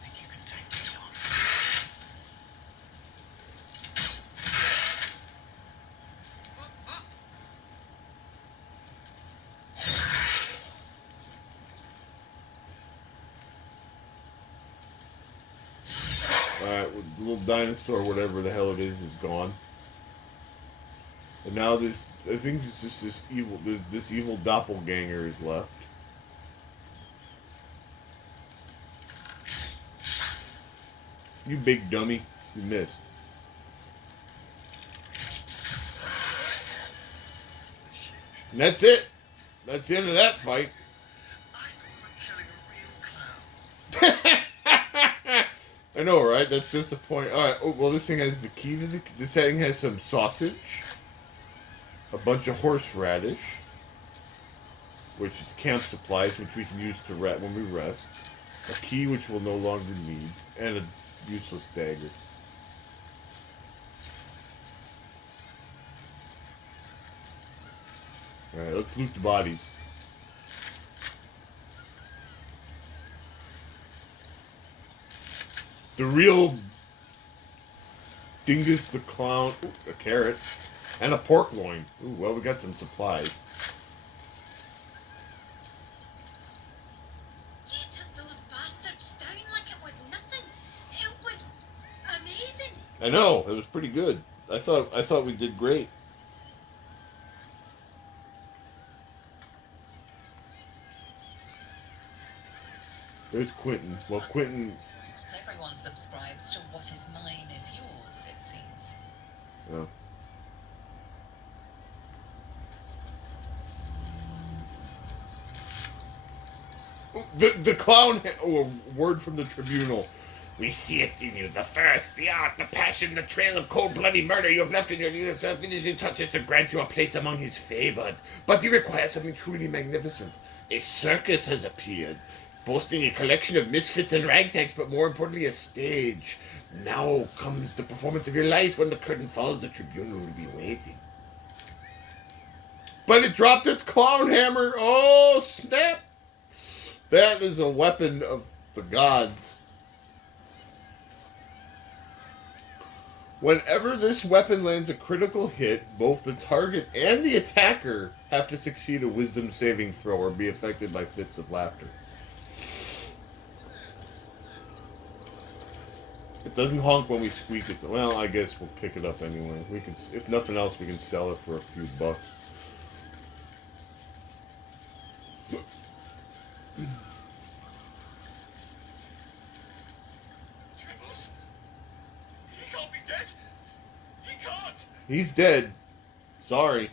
Think you can take me on? Alright, well, the little dinosaur, whatever the hell it is gone. And now this, I think it's just this evil doppelganger is left. You big dummy, you missed. And that's it. That's the end of that fight. I thought we were killing a real clown. I know, right? That's disappointing. Alright, oh, well, this thing has the key to the... This thing has some sausage. A bunch of horseradish. Which is camp supplies, which we can use to when we rest. A key, which we'll no longer need. And a useless dagger. Alright, let's loot the bodies. The real Dingus the Clown. Ooh, a carrot. And a pork loin. Ooh, well, we got some supplies. You took those bastards down like it was nothing. It was amazing. I know, it was pretty good. I thought we did great. There's Quentin. Well, Quentin... So everyone subscribes to what is mine is yours, it seems. Yeah. The clown... Oh, a word from the tribunal. We see it in you, the thirst, the art, the passion, the trail of cold-bloody murder you have left in your yourself. Finishing touches to grant you a place among his favored. But he requires something truly magnificent. A circus has appeared, boasting a collection of misfits and ragtags, but more importantly, a stage. Now comes the performance of your life. When the curtain falls, the tribunal will be waiting. But it dropped its clown hammer. Oh, snap! That is a weapon of the gods. Whenever this weapon lands a critical hit, both the target and the attacker have to succeed a wisdom saving throw or be affected by fits of laughter. It doesn't honk when we squeak it. Well, I guess we'll pick it up anyway. We can, if nothing else, we can sell it for a few bucks. Tribbles? He can't be dead. He can't. He's dead. Sorry.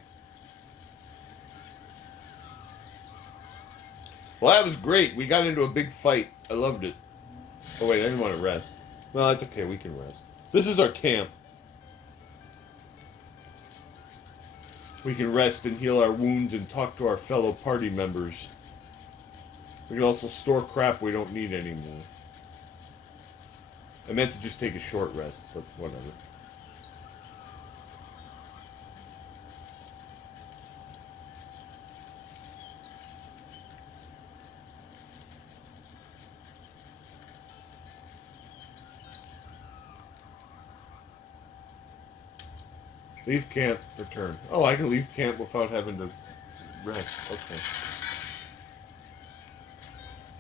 Well, that was great. We got into a big fight. I loved it. Oh, wait, I didn't want to rest. Well, that's okay. We can rest. This is our camp. We can rest and heal our wounds and talk to our fellow party members. We can also store crap we don't need anymore. I meant to just take a short rest, but whatever. Leave camp, return. Oh, I can leave camp without having to rest. Okay.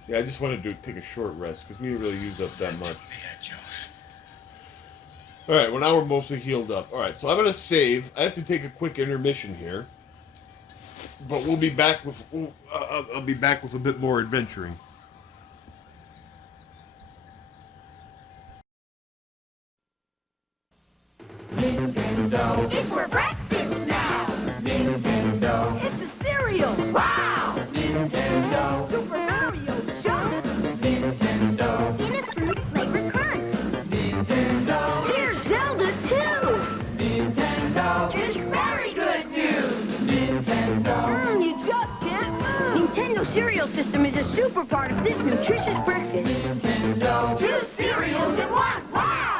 Yeah, I just wanted to take a short rest because we didn't really use up that much. Alright, well now we're mostly healed up. Alright, so I'm going to save. I have to take a quick intermission here. But we'll be back with... I'll be back with a bit more adventuring. Nintendo. It's for breakfast now. Nintendo. It's a cereal. Wow. Nintendo. Super Mario Jump. Nintendo. In a fruit flavored crunch. Nintendo. Here's Zelda too. Nintendo. It's very good news. Nintendo. You just can't move. Nintendo cereal system is a super part of this nutritious breakfast. Nintendo. 2 cereals in 1. Wow.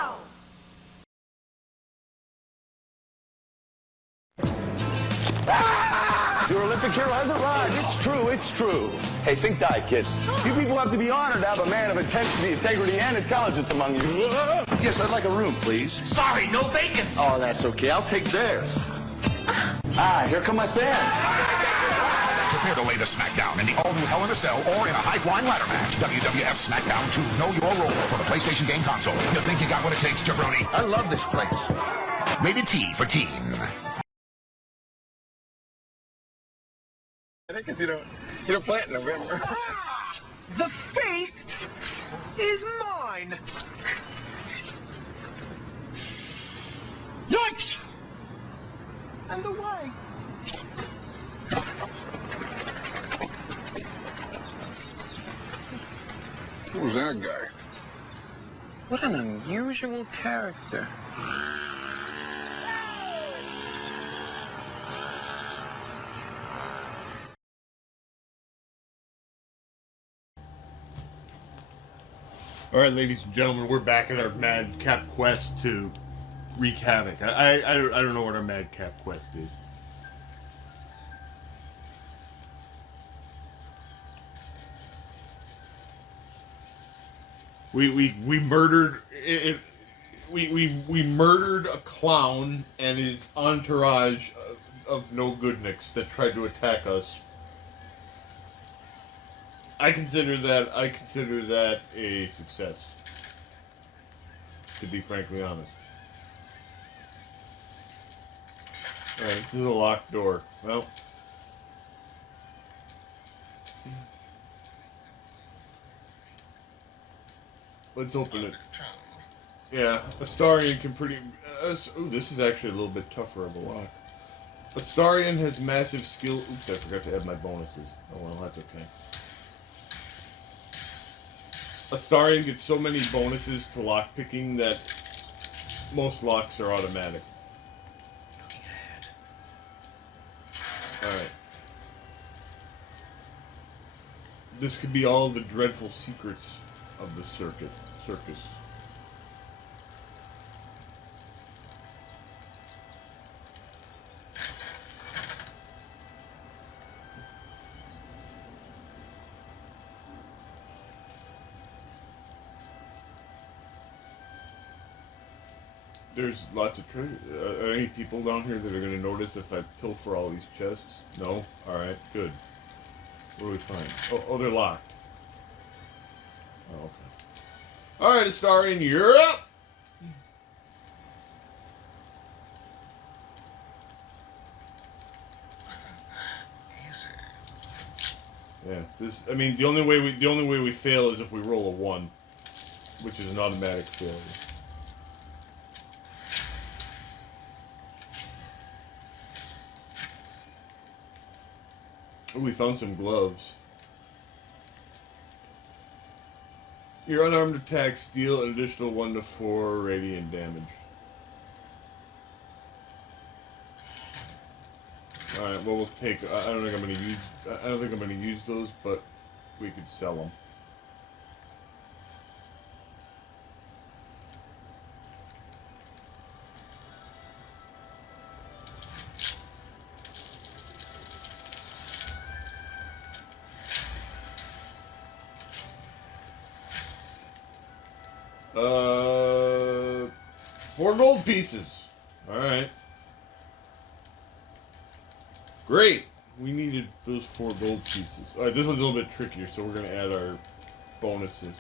Your Olympic hero has arrived. It's true. Hey, think die, kid. You people have to be honored to have a man of intensity, integrity, and intelligence among you. Yes, I'd like a room, please. Sorry, no vacancy. Oh, that's okay. I'll take theirs. Ah, here come my fans. Prepare the latest SmackDown in the all-new Hell in a Cell or in a high-flying ladder match. WWF SmackDown 2 Know Your Role for the PlayStation game console. You think you got what it takes, jabroni? I love this place. Rated T for teen. Because you don't play it in November. The feast is mine. Yikes! And away. Who's that guy? What an unusual character. Alright, ladies and gentlemen, we're back at our madcap quest to wreak havoc. I don't know what our madcap quest is. We murdered it. We murdered a clown and his entourage of no goodniks that tried to attack us. I consider that a success. To be frankly honest. Alright, this is a locked door. Well. Let's open it. Yeah, Astarion can pretty... ooh, this is actually a little bit tougher of a lock. Astarion has massive skill... Oops, I forgot to add my bonuses. Oh well, that's okay. Astarion gets so many bonuses to lockpicking that most locks are automatic. Looking ahead. Alright. This could be all the dreadful secrets of the circus. there's lots of treasure. Are any people down here that are going to notice if I pilfer all these chests? No? Alright, good. What do we find? Oh, they're locked. Oh, okay. Alright, Astarian, you're up! Easy. Yeah, this. I mean, the only way we fail is if we roll a 1, which is an automatic failure. Oh, we found some gloves. Your unarmed attacks deal an additional 1 to 4 radiant damage. All right. Well, we'll take. I don't think I'm gonna use. I don't think I'm gonna use those, but we could sell them. Uh, 4 gold pieces. All right. Great. We needed those 4 gold pieces. All right, this one's a little bit trickier, so we're gonna add our bonuses.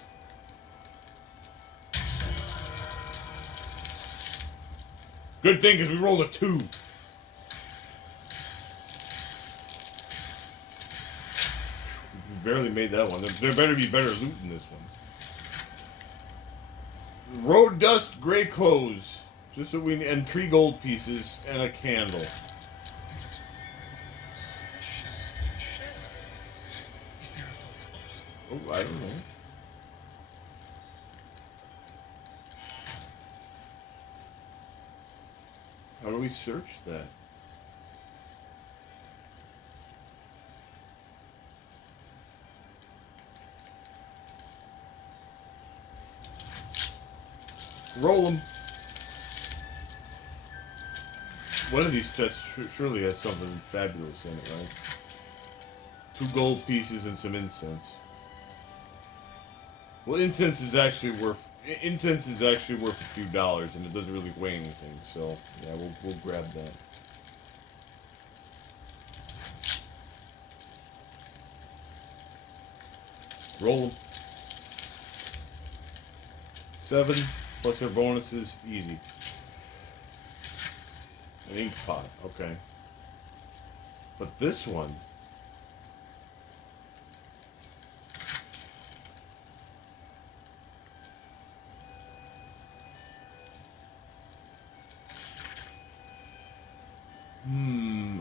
Good thing, because we rolled a 2. We barely made that one. There better be better loot in this one. Road dust, gray clothes, just so we and 3 gold pieces and a candle. Suspicious shit. Is there a false spot? Oh, I don't know. How do we search that? Roll them. One of these chests surely has something fabulous in it, right? 2 gold pieces and some incense. Well, incense is actually worth a few dollars, and it doesn't really weigh anything. So yeah, we'll grab that. Roll them. 7 plus our bonuses, easy. An ink pot, okay. But this one.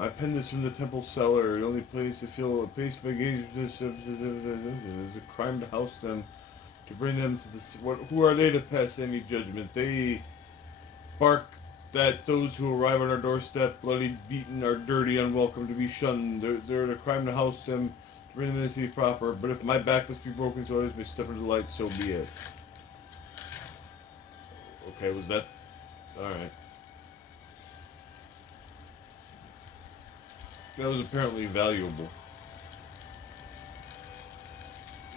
I penned this from the temple cellar. The only place to feel a pace by gauge. There's a crime to house them, to bring them to the. Who are they to pass any judgment? They bark that those who arrive on our doorstep, bloody, beaten, are dirty, unwelcome, to be shunned. They're the crime to house them, to bring them to the city proper. But if my back must be broken so others may step into the light, so be it. Okay, was that... Alright. That was apparently valuable.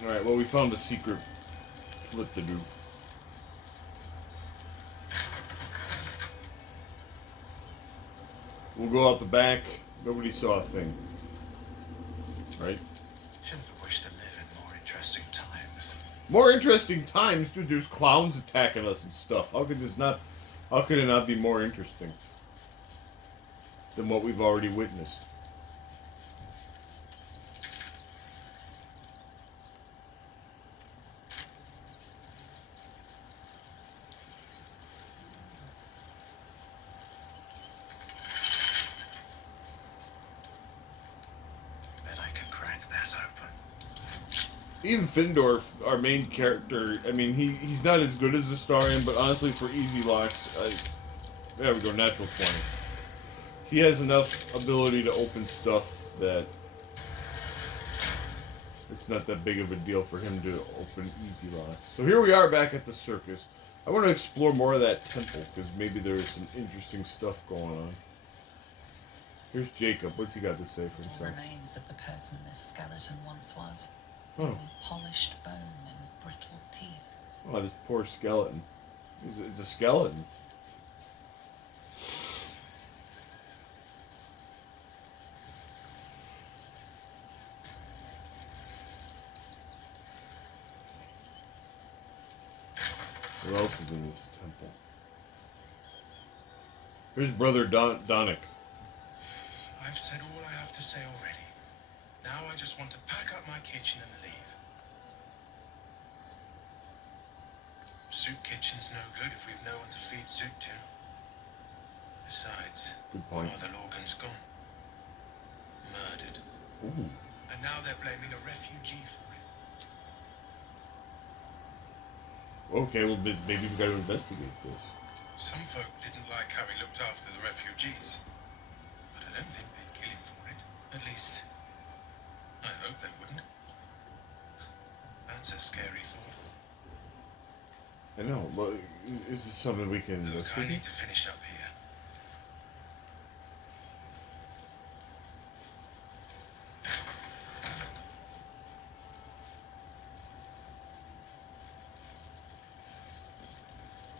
Alright, well, we found a secret flip to do. We'll go out the back. Nobody saw a thing. Right? Shouldn't have wished to live in more interesting times. More interesting times? Dude, there's clowns attacking us and stuff. How could it not be more interesting than what we've already witnessed? Even Findorf, our main character, I mean, he's not as good as Astarian, but honestly, for easy locks, there we go, natural 20. He has enough ability to open stuff that it's not that big of a deal for him to open easy locks. So here we are back at the circus. I want to explore more of that temple, because maybe there's some interesting stuff going on. Here's Jacob. What's he got to say for himself? Remains of the person this skeleton once was. Oh. Polished bone and brittle teeth. Oh, this poor skeleton. It's a skeleton. What else is in this temple? Here's Brother Donick. I've said all I have to say already. Now I just want to pack up my kitchen and leave. Soup kitchen's no good if we've no one to feed soup to. Besides, good point. Father Logan's gone. Murdered. Ooh. And now they're blaming a refugee for it. Okay, well, maybe we've got to investigate this. Some folk didn't like how he looked after the refugees. But I don't think they'd kill him for it. At least, I hope they wouldn't. That's a scary thought. I know, but is this something we can Look, investigate? I need to finish up here.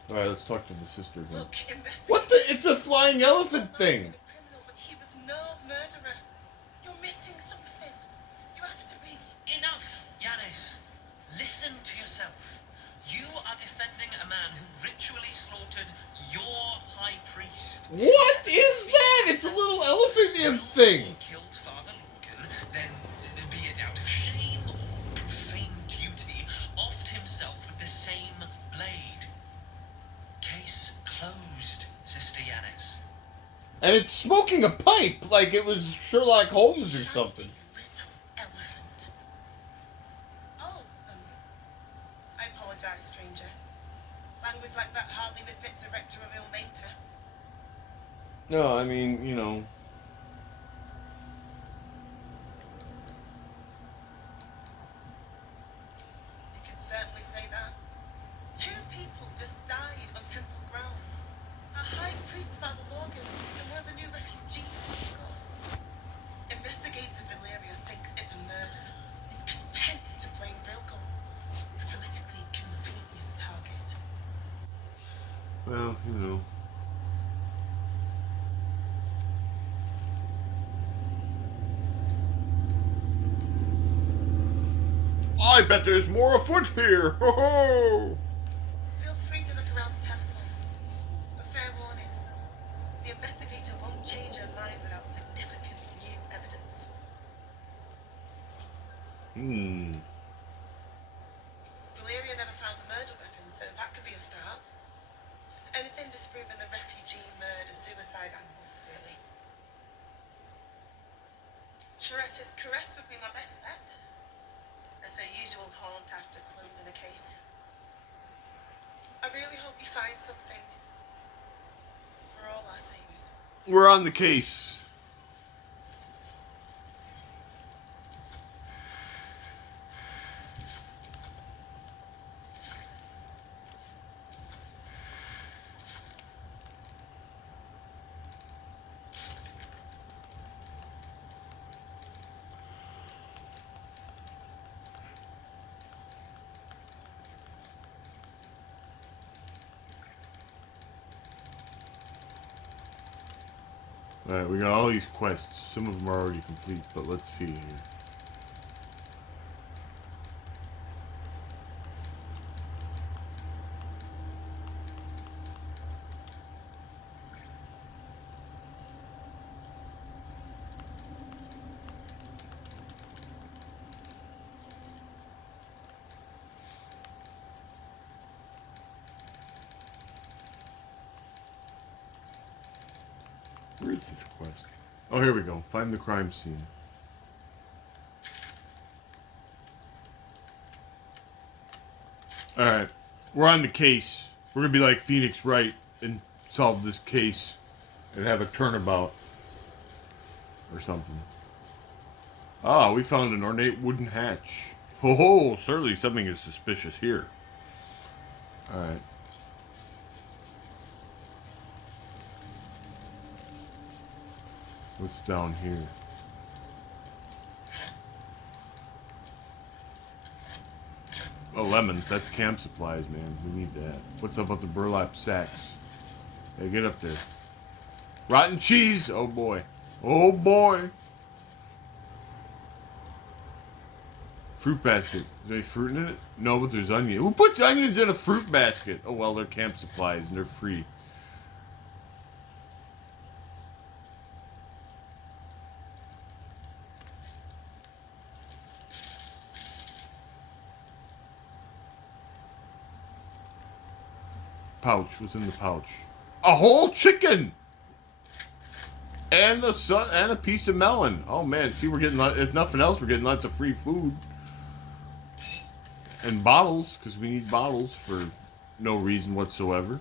Alright, let's talk to the sister again. Look, investigate. What the? It's a flying elephant thing! Criminal, but he was no murderer. You're missing something. You have to be. Enough, Yanis. Listen to yourself. You are defending a man who ritually slaughtered your high priest. What is that? It's a little elephant imp thing! Or killed Father Logan, then, be it out of shame or profane duty, offed himself with the same blade. Case closed, Sister Yanis. And it's smoking a pipe like it was Sherlock Holmes or something. Little elephant. Oh, I apologize, stranger. Language like that hardly befits a rector of Ilmater. No, I mean, you know. You can certainly say that. 2 people just died on temple grounds. Our high priest, Father Logan, and one of the new refugees. Investigator Valeria thinks it's a murder. Is content to blame Brilko, the politically convenient target. Well, you know. I bet there's more afoot here! Ho ho! Feel free to look around the temple. But fair warning, the investigator won't change her mind without significant new evidence. Valeria never found the murder weapon, so that could be a start. Anything disproving the refugee murder-suicide angle, really. Charetta's caress would be my best bet. That's her usual haunt after closing a case. I really hope you find something. For all our sakes. We're on the case. Alright, we got all these quests. Some of them are already complete, but let's see here. Where is this quest? Oh, here we go. Find the crime scene. Alright. We're on the case. We're gonna be like Phoenix Wright and solve this case and have a turnabout. Or something. Ah, we found an ornate wooden hatch. Ho ho! Certainly something is suspicious here. Alright. What's down here? A lemon. That's camp supplies, man. We need that. What's up with the burlap sacks? Hey, get up there. Rotten cheese! Oh boy. Oh boy! Fruit basket. Is there any fruit in it? No, but there's onion. Who puts onions in a fruit basket? Oh, well, they're camp supplies and they're free. Pouch. What's in the pouch? A whole chicken! And and a piece of melon. Oh, man. See, we're getting, if nothing else, we're getting lots of free food. And bottles, because we need bottles for no reason whatsoever.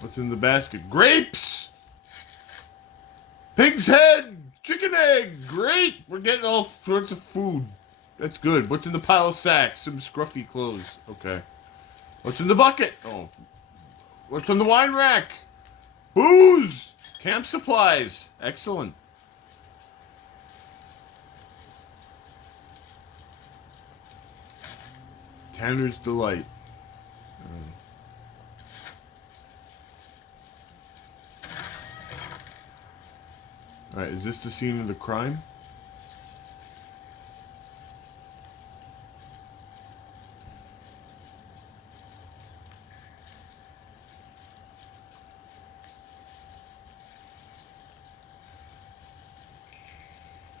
What's in the basket? Grapes! Pig's head! Chicken egg! Great! We're getting all sorts of food. That's good. What's in the pile of sacks? Some scruffy clothes. Okay. What's in the bucket? Oh. What's in the wine rack? Booze! Camp supplies. Excellent. Tanner's Delight. Alright, is this the scene of the crime?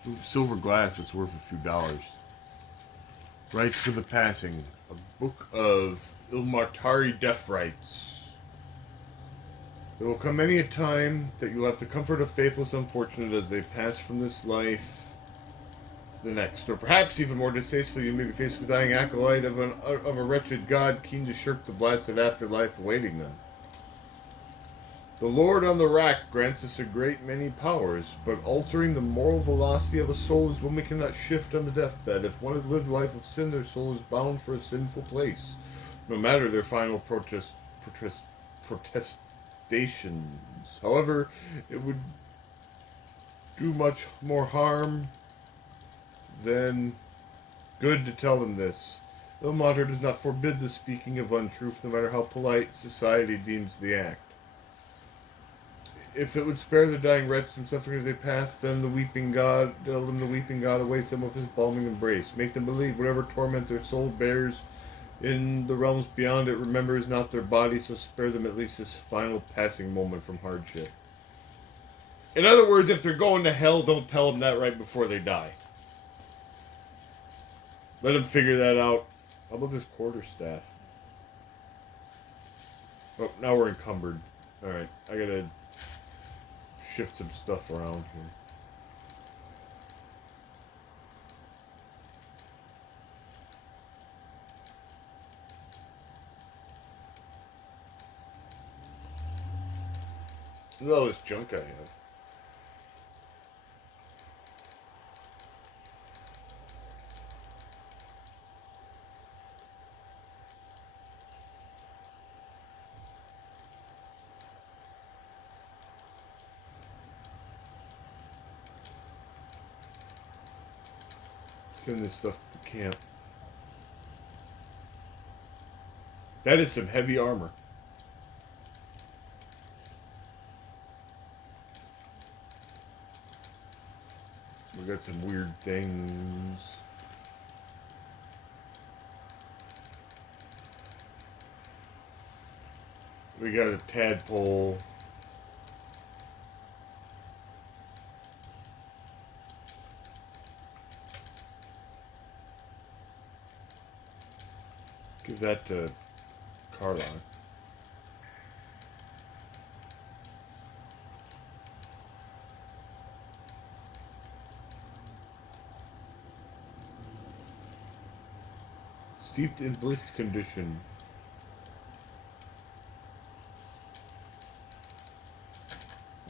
Ooh, silver glass that's worth a few dollars. Rights for the Passing. A book of Ilmartari death rights. There will come many a time that you will have to comfort a faithless unfortunate as they pass from this life to the next. Or perhaps even more distastefully, you may be faced with the dying acolyte of a wretched god keen to shirk the blasted afterlife awaiting them. The Lord on the rack grants us a great many powers, but altering the moral velocity of a soul is one we cannot shift on the deathbed. If one has lived a life of sin, their soul is bound for a sinful place, no matter their final protestations. However, it would do much more harm than good to tell them this. Ilmater does not forbid the speaking of untruth, no matter how polite society deems the act. If it would spare the dying wretch from suffering as they pass, then the weeping God awaits them with his balming embrace. Make them believe whatever torment their soul bears in the realms beyond it remembers not their body, so spare them at least this final passing moment from hardship. In other words, if they're going to hell, don't tell them that right before they die. Let them figure that out. How about this quarterstaff? Oh, now we're encumbered. Alright, I gotta shift some stuff around here. Look at all this junk I have. Send this stuff to the camp. That is some heavy armor. We got some weird things. We got a tadpole. Give that to Carla. Steeped in bliss condition.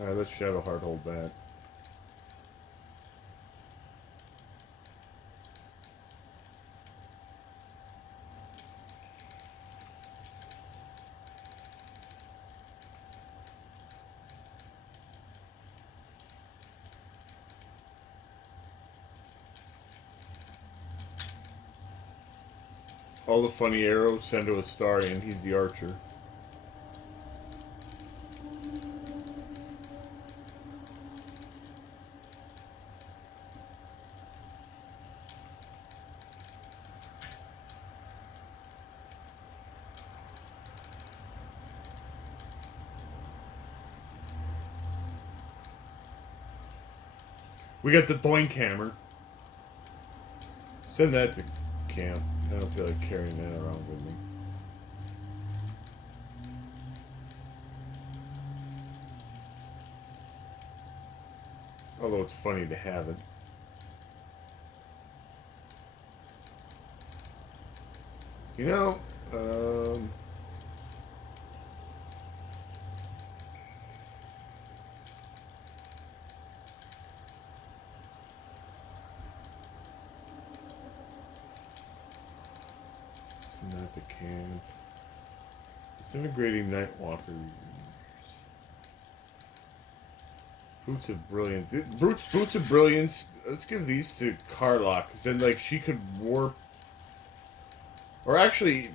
Alright, let's Shadowheart hold that. All the funny arrows send to Astarion. He's the archer. We got the Doink Hammer. Send that to camp. I don't feel like carrying that around with me. Although it's funny to have it. You know, send that to camp. Disintegrating Nightwalker. Boots of Brilliance. Boots of Brilliance. Let's give these to Carlock, because then, like, she could warp. Or actually,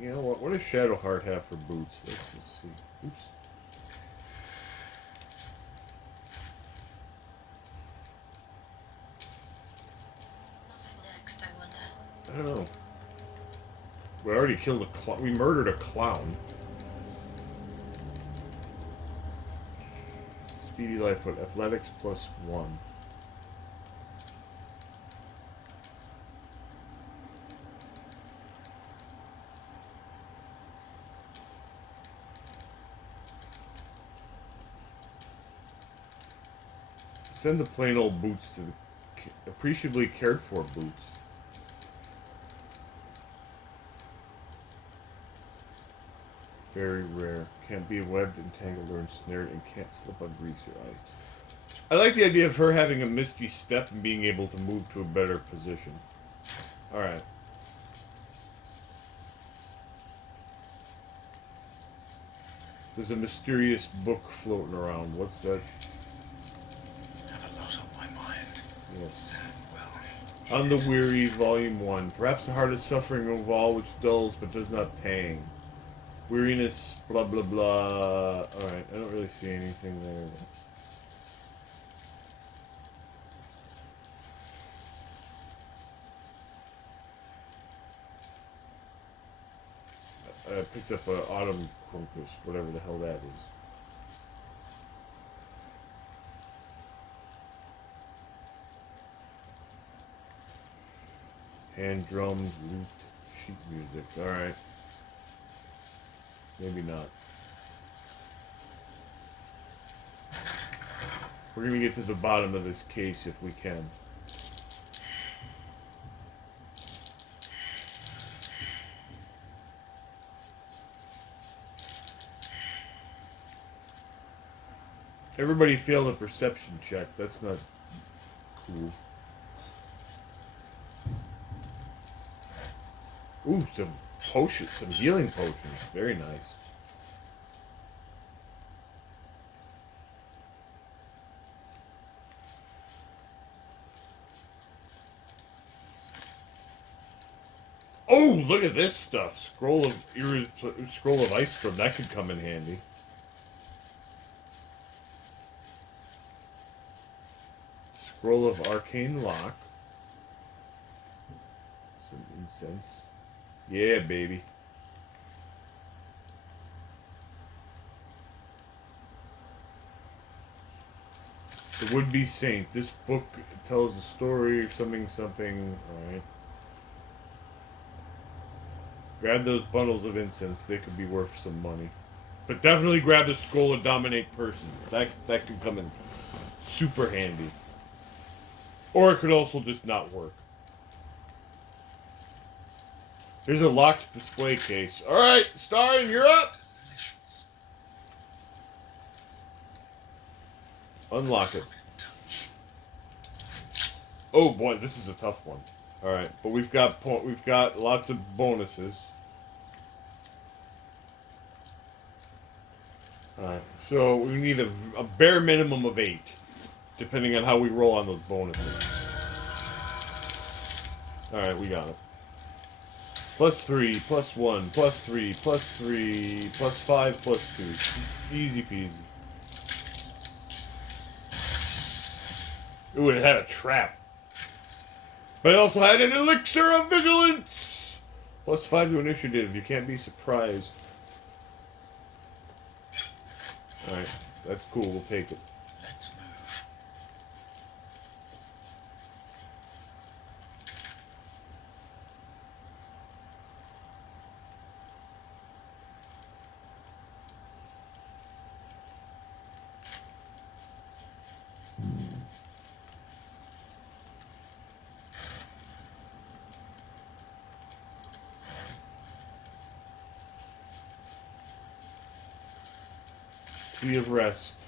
you know what? What does Shadowheart have for boots? Let's just see. Oops. What's next, I wonder? I don't know. We already killed a clown. We murdered a clown. Speedy Lightfoot. Athletics +1. Send the plain old boots to the appreciably cared for boots. Very rare. Can't be webbed, entangled, or ensnared, and can't slip on grease your eyes. I like the idea of her having a misty step and being able to move to a better position. Alright. There's a mysterious book floating around. What's that? Yes. On the Weary, Volume 1. Perhaps the hardest suffering of all, which dulls but does not pang. Weariness, blah blah blah. Alright, I don't really see anything there. I picked up an Autumn Crocus, whatever the hell that is. Hand drums, lute, sheet music. Alright. Maybe not. We're gonna get to the bottom of this case if we can. Everybody failed a perception check. That's not cool. Ooh, some potions, some healing potions. Very nice. Oh, look at this stuff. Scroll of Ice Storm. That could come in handy. Scroll of Arcane Lock. Some incense. Yeah, baby. The Would-Be Saint. This book tells a story of something. Alright. Grab those bundles of incense. They could be worth some money. But definitely grab the Scroll of Dominate Person. That could come in super handy. Or it could also just not work. Here's a locked display case. Alright, Starring, you're up! Unlock it. Oh boy, this is a tough one. Alright, but we've got lots of bonuses. Alright, so we need a bare minimum of 8. Depending on how we roll on those bonuses. Alright, we got it. +3, +1, +3, +3, +5, +2. Easy peasy. Ooh, it had a trap. But it also had an elixir of vigilance! +5 to initiative. You can't be surprised. Alright, that's cool. We'll take it. Let's move. Tree of Rest.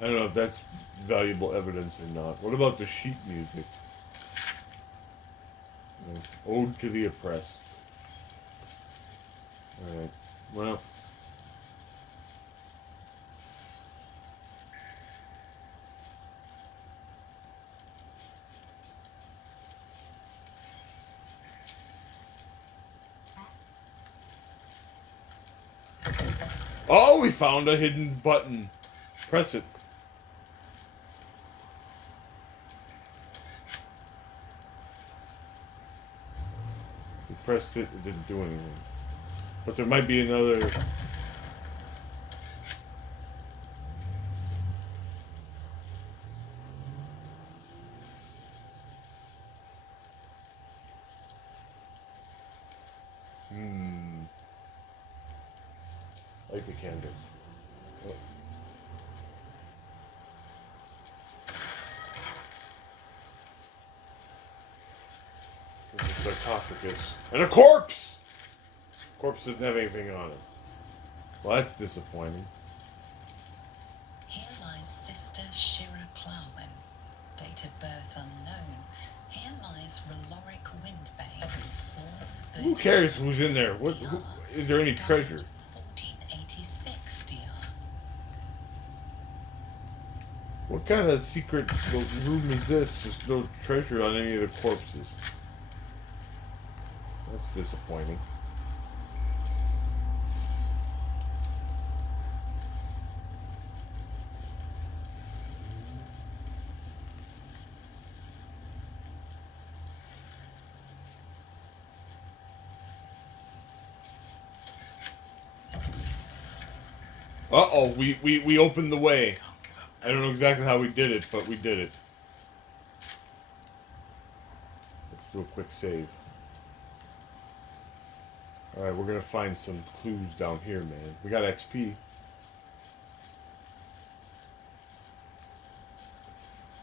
I don't know if that's valuable evidence or not. What about the sheet music? Ode to the Oppressed. Alright, well. Oh, we found a hidden button. Press it. We pressed it, it didn't do anything. But there might be another... Like the candles. Oh. There's a sarcophagus. And a corpse! Corpse doesn't have anything on it. Well, that's disappointing. Here lies Sister Shira Clawin. Date of birth unknown. Here lies Reloric Windbane. Who cares who's in there? Is there any treasure? 1486 DR. What kind of secret room is this? There's no treasure on any of the corpses. That's disappointing. Uh-oh, we opened the way. I don't know exactly how we did it, but we did it. Let's do a quick save. Alright, we're gonna find some clues down here, man. We got XP.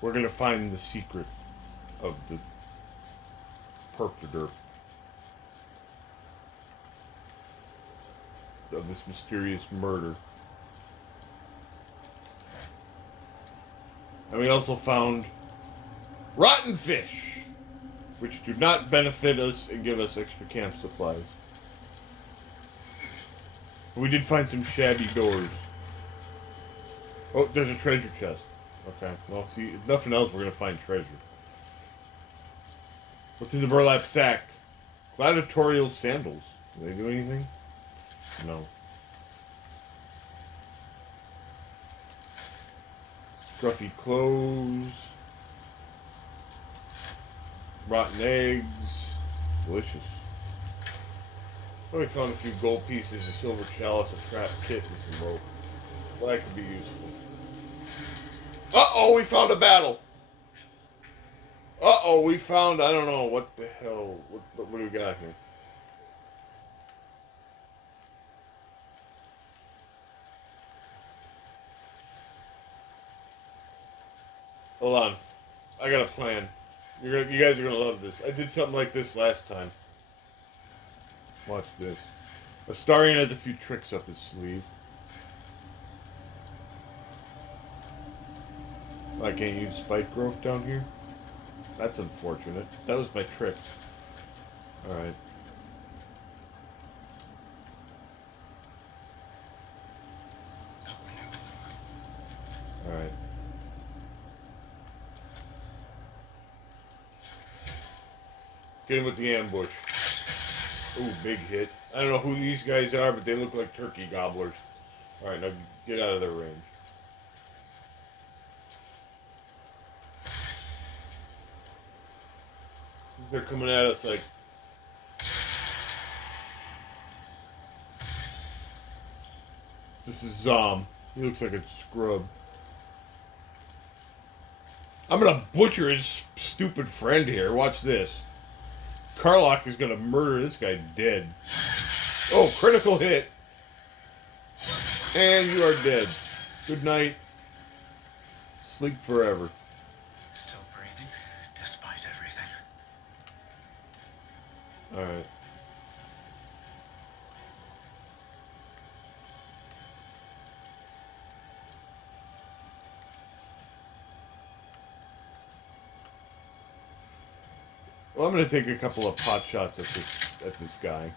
We're gonna find the secret of the perpetrator of this mysterious murder. And we also found rotten fish, which do not benefit us and give us extra camp supplies. But we did find some shabby doors. Oh, there's a treasure chest. Okay, well, see, if nothing else, we're going to find treasure. What's in the burlap sack? Gladiatorial sandals. Do they do anything? No. Scruffy clothes. Rotten eggs. Delicious. Oh, we found a few gold pieces, a silver chalice, a trap kit, and some rope. Well, that could be useful. Uh-oh, we found a battle! Uh-oh, we found, I don't know, what the hell, what do we got here? Hold on. I got a plan. You guys are gonna love this. I did something like this last time. Watch this. Astarion has a few tricks up his sleeve. I can't use spike growth down here? That's unfortunate. That was my trick. Alright. Alright. Get him with the ambush. Ooh, big hit. I don't know who these guys are, but they look like turkey gobblers. Alright, now get out of their range. They're coming at us like... This is Zom. He looks like a scrub. I'm gonna butcher his stupid friend here. Watch this. Karlach is gonna murder this guy dead. Oh, critical hit. And you are dead. Good night. Sleep forever. Still breathing, despite everything. Alright. Well, I'm gonna take a couple of pot shots at this guy.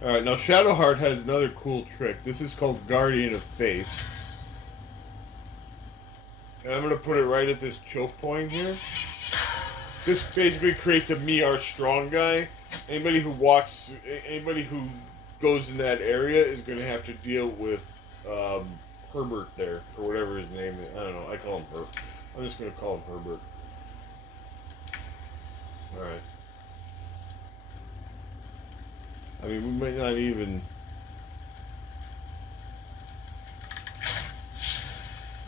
Alright, now Shadowheart has another cool trick. This is called Guardian of Faith. And I'm going to put it right at this choke point here. This basically creates a me are strong guy. Anybody who goes in that area is going to have to deal with Herbert there, or whatever his name is. I don't know, I call him Herb. I'm just going to call him Herbert. Alright. I mean, we might not even...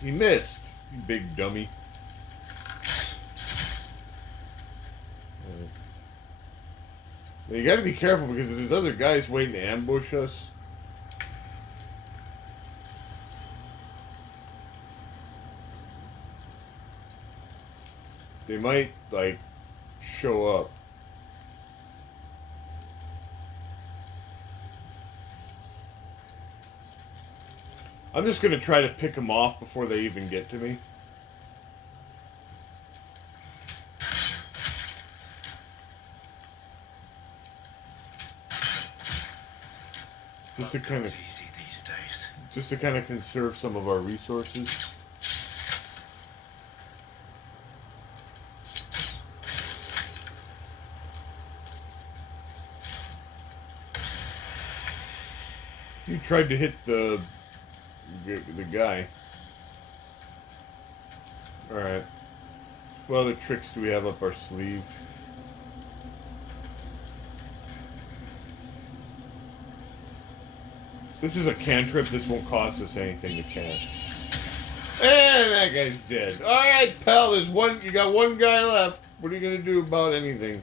He missed, you big dummy. Now you gotta be careful, because if there's other guys waiting to ambush us... They might, like, show up. I'm just going to try to pick them off before they even get to me. Just to kind of easy these days. Just to kind of conserve some of our resources. You tried to hit the guy. Alright. What other tricks do we have up our sleeve? This is a cantrip. This won't cost us anything to cast. And that guy's dead. Alright, pal, there's one. You got one guy left. What are you gonna do about anything?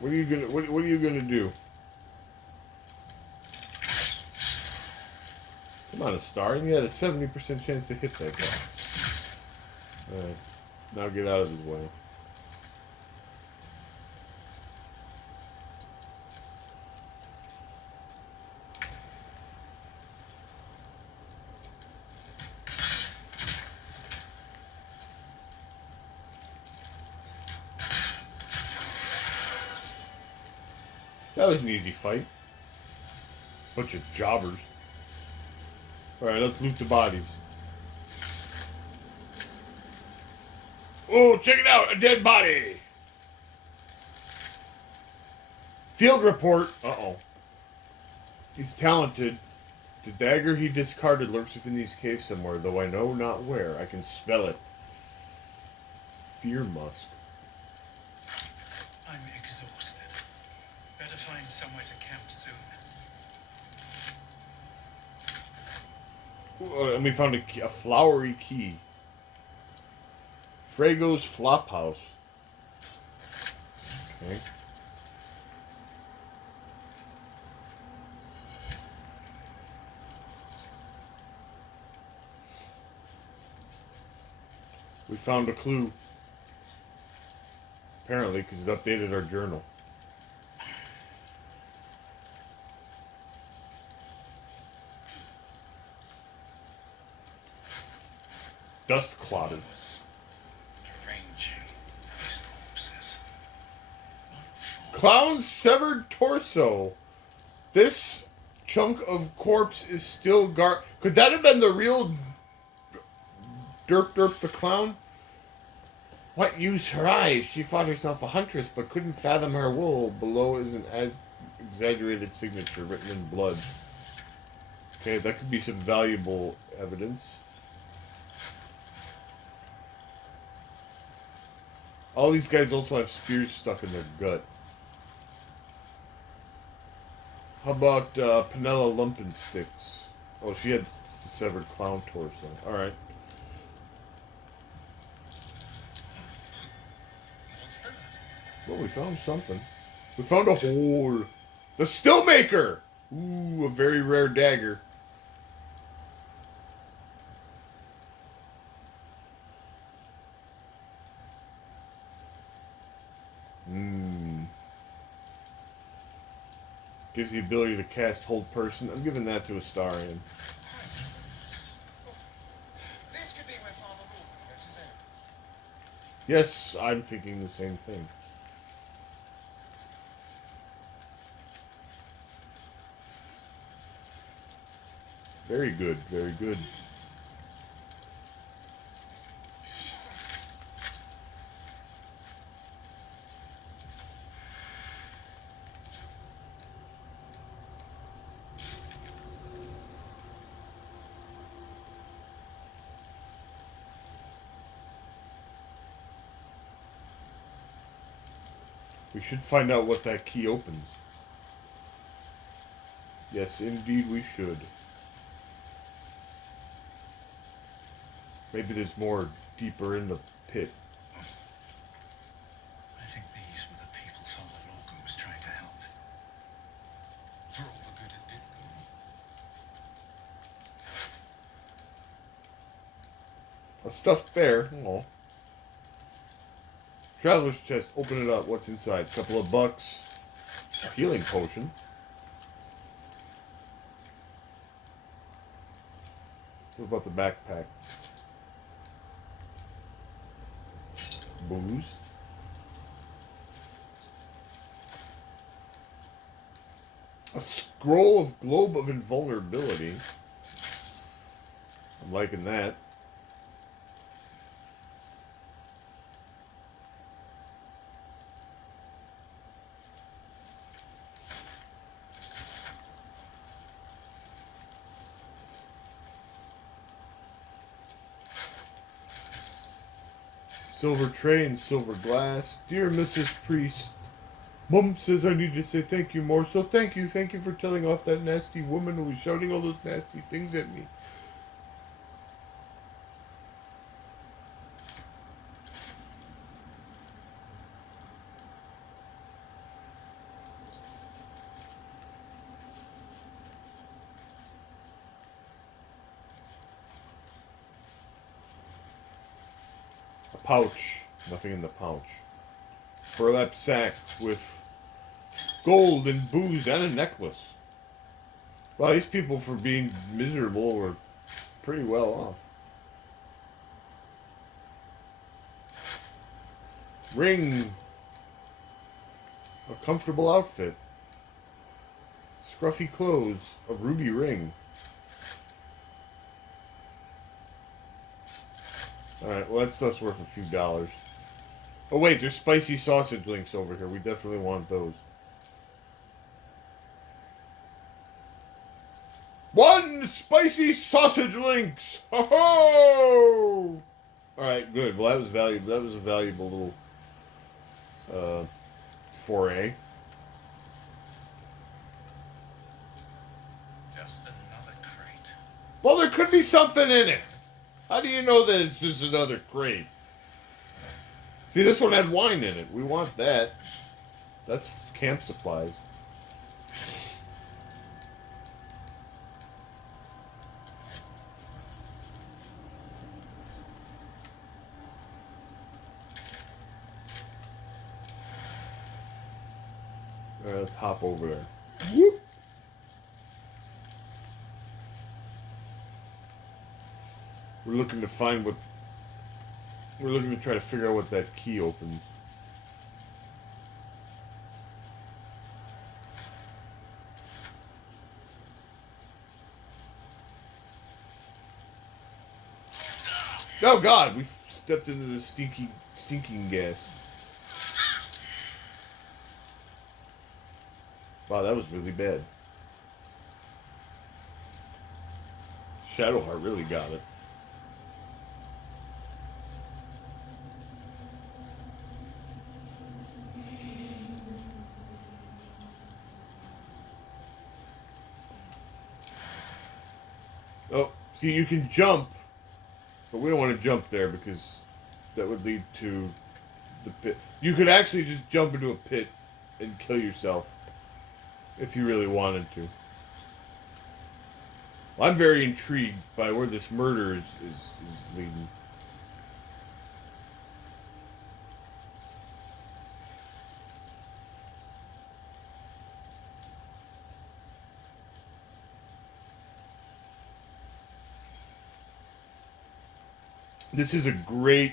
What are you gonna do? Come on, a star. You had a 70% chance to hit that guy. Alright. Now get out of his way. That was an easy fight. Bunch of jobbers. Alright, let's loot the bodies. Oh, check it out! A dead body! Field report! Uh-oh. He's talented. The dagger he discarded lurks within these caves somewhere, though I know not where. I can smell it. Fear musk. I'm exhausted. Better find somewhere to camp soon. And we found a flowery key. Frago's Flophouse. Okay. We found a clue. Apparently, because it updated our journal. Dust clotted. Arranging these corpses. Clown's severed torso. This chunk of corpse is still Could that have been the real Derp the clown? What use her eyes? She thought herself a huntress, but couldn't fathom her wool. Below is an exaggerated signature written in blood. Okay, that could be some valuable evidence. All these guys also have spears stuck in their gut. How about Penella Lumpensticks? Oh, she had the severed clown torso. Alright. Well, we found something. We found a hole. The Stillmaker! Ooh, a very rare dagger. Gives the ability to cast hold person. I'm giving that to Astarion. This could be where Father Lord goes his errand. Yes, I'm thinking the same thing. Very good, very good. We should find out what that key opens. Yes, indeed we should. Maybe there's more deeper in the pit. I think these were the people Father Lorcan was trying to help. For all the good it did them. A stuffed bear. Aw. Traveler's chest. Open it up. What's inside? Couple of bucks. A healing potion. What about the backpack? Booze. A scroll of globe of invulnerability. I'm liking that. Silver tray and silver glass. Dear Mrs. Priest, Mum says I need to say thank you more, so thank you for telling off that nasty woman who was shouting all those nasty things at me. A pouch. Nothing in the pouch. Burlap sack with gold and booze and a necklace. Wow, these people, for being miserable, were pretty well off. Ring. A comfortable outfit. Scruffy clothes. A ruby ring. Alright, well that stuff's worth a few dollars. Oh wait, there's spicy sausage links over here. We definitely want those. 1 spicy sausage links! Ho ho! Alright, good. Well, that was valuable. That was a valuable little foray. Just another crate. Well, there could be something in it. How do you know that it's just another crate? See, this one had wine in it. We want that. That's camp supplies. Alright, let's hop over there. Whoop. We're looking to find what... We're looking to try to figure out what that key opens. Oh God, we stepped into the stinking gas. Wow, that was really bad. Shadowheart really got it. Oh, see, you can jump, but we don't want to jump there because that would lead to the pit. You could actually just jump into a pit and kill yourself if you really wanted to. Well, I'm very intrigued by where this murder is leading. This is a great,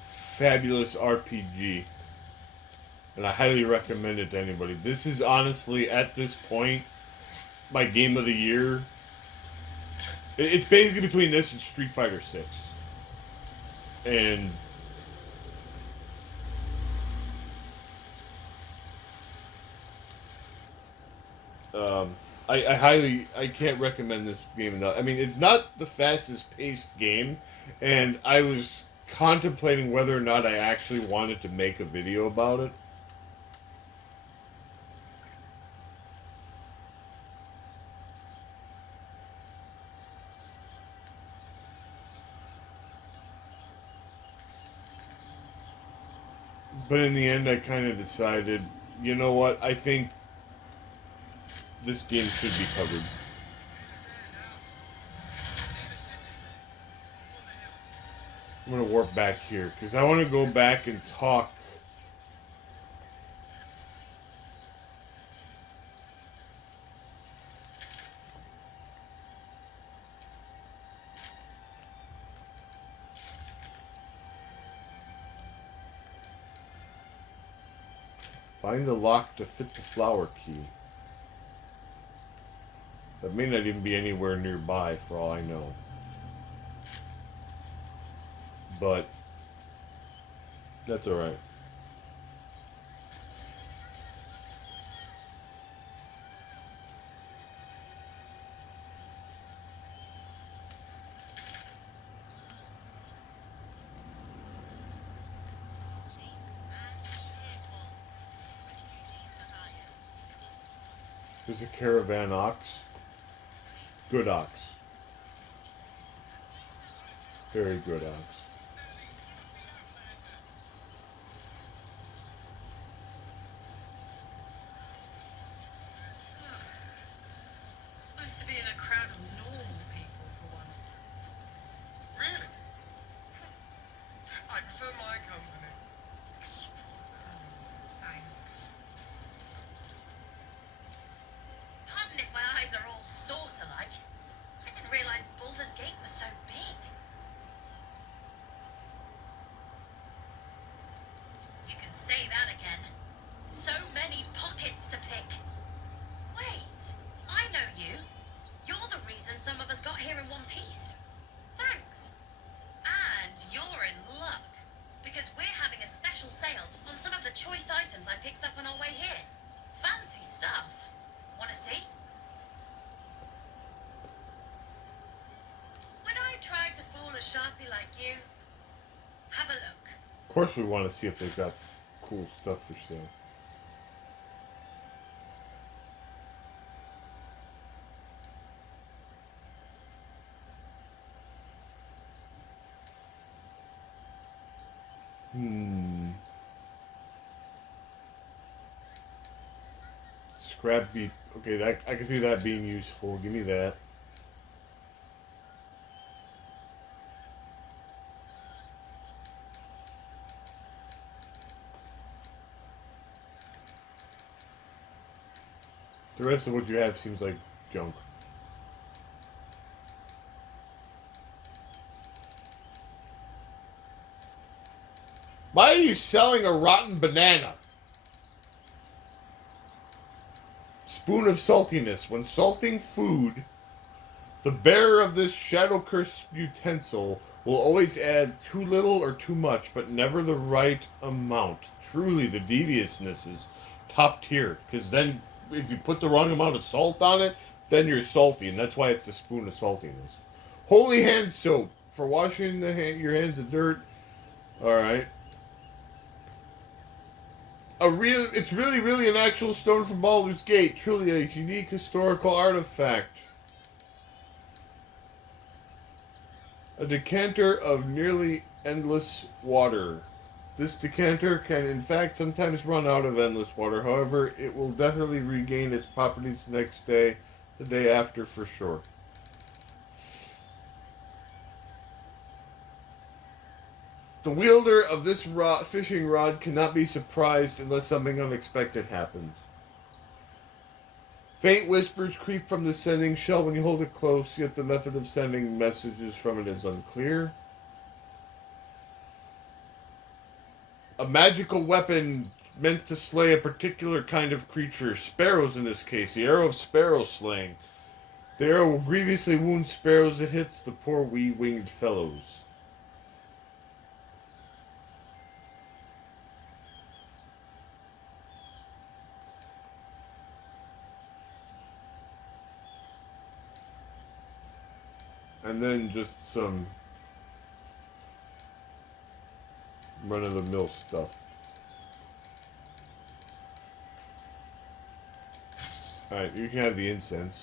fabulous RPG. And I highly recommend it to anybody. This is honestly, at this point, my game of the year. It's basically between this and Street Fighter 6. And I can't recommend this game enough. I mean, it's not the fastest paced game, and I was contemplating whether or not I actually wanted to make a video about it. But in the end, I kind of decided, you know what, I think this game should be covered. I'm going to warp back here, because I want to go back and talk. Find the lock to fit the flower key. That may not even be anywhere nearby, for all I know. But that's alright. There's a caravan ox. Good ox. Very good ox. Nice to be in a crowd of normal people for once. Really? I prefer my company. Thanks. Pardon if my eyes are all saucer-like. I didn't realize Baldur's Gate was so big. You can say that again. So many pockets to pick. Wait, I know you. You're the reason some of us got here in one piece. Thanks. And you're in luck, because we're having a special sale on some of the choice items I picked up on our way here. Fancy stuff. Wanna see? When I tried to fool a sharpie like you, have a look. Of course we want to see if they've got cool stuff for sale. Scrap beat. Okay, that, I can see that being useful. Give me that. The rest of what you have seems like junk. Why are you selling a rotten banana? Spoon of saltiness. When salting food, the bearer of this shadow cursed utensil will always add too little or too much, but never the right amount. Truly, the deviousness is top tier, because then if you put the wrong amount of salt on it, then you're salty, and that's why it's the spoon of saltiness. Holy hand soap for washing your hands of dirt. All right. It's really an actual stone from Baldur's Gate. Truly a unique historical artifact. A decanter of nearly endless water. This decanter can in fact sometimes run out of endless water. However, it will definitely regain its properties the next day, the day after for sure. The wielder of this fishing rod cannot be surprised unless something unexpected happens. Faint whispers creep from the sending shell when you hold it close, yet the method of sending messages from it is unclear. A magical weapon meant to slay a particular kind of creature, sparrows in this case, the arrow of sparrow slaying. The arrow will grievously wound sparrows it hits, the poor wee winged fellows. And then just some run-of-the-mill stuff. Alright, you can have the incense.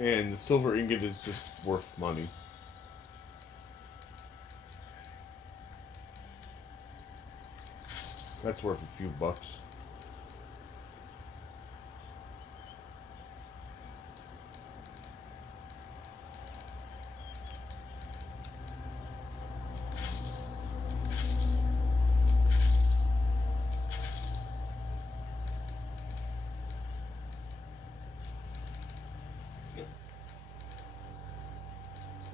And the silver ingot is just worth money. That's worth a few bucks.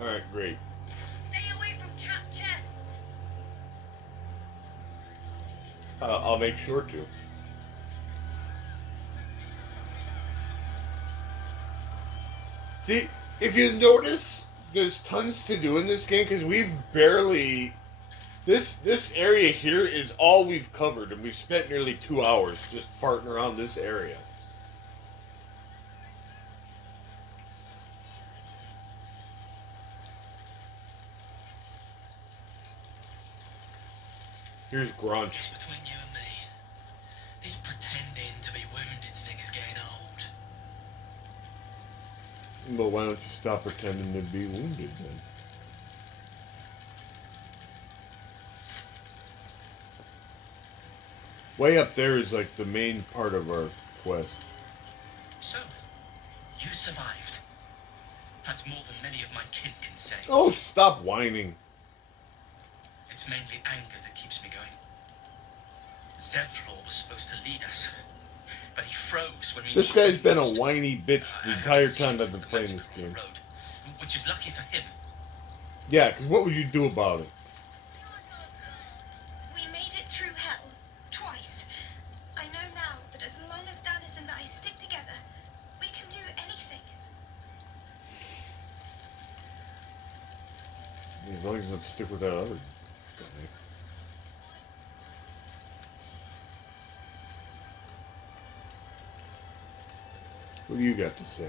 Alright, great. Stay away from trapped chests. I'll make sure to. See, if you notice, there's tons to do in this game because we've barely... This area here is all we've covered, and we've spent nearly 2 hours just farting around this area. Here's Grunch. Just between you and me, this pretending to be wounded thing is getting old. But why don't you stop pretending to be wounded then? Way up there is like the main part of our quest. So, you survived. That's more than many of my kin can say. Oh, stop whining. It's mainly anger that keeps me going. Zevlor was supposed to lead us, but he froze when we... This guy's been a whiny bitch the entire time I've been playing this game. Road, which is lucky for him. Yeah, because what would you do about it? We made it through hell. Twice. I know now that as long as Dennis and I stick together, we can do anything. As long as you don't stick with that other guy. What do you got to say?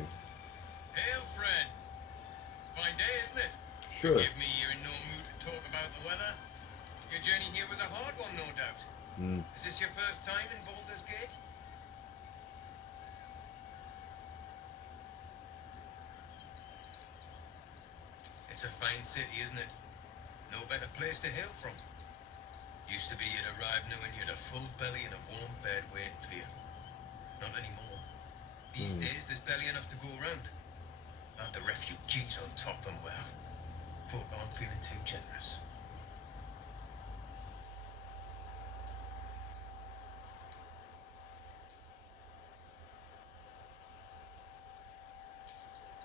Hail, friend. Fine day, isn't it? Sure. Forgive me, you're in no mood to talk about the weather. Your journey here was a hard one, no doubt. Is this your first time in Baldur's Gate? It's a fine city, isn't it? No better place to hail from. Used to be you'd arrive knowing you had a full belly and a warm bed waiting for you. Not anymore. These days, there's barely enough to go around. Add the refugees on top and, well, folk aren't feeling too generous.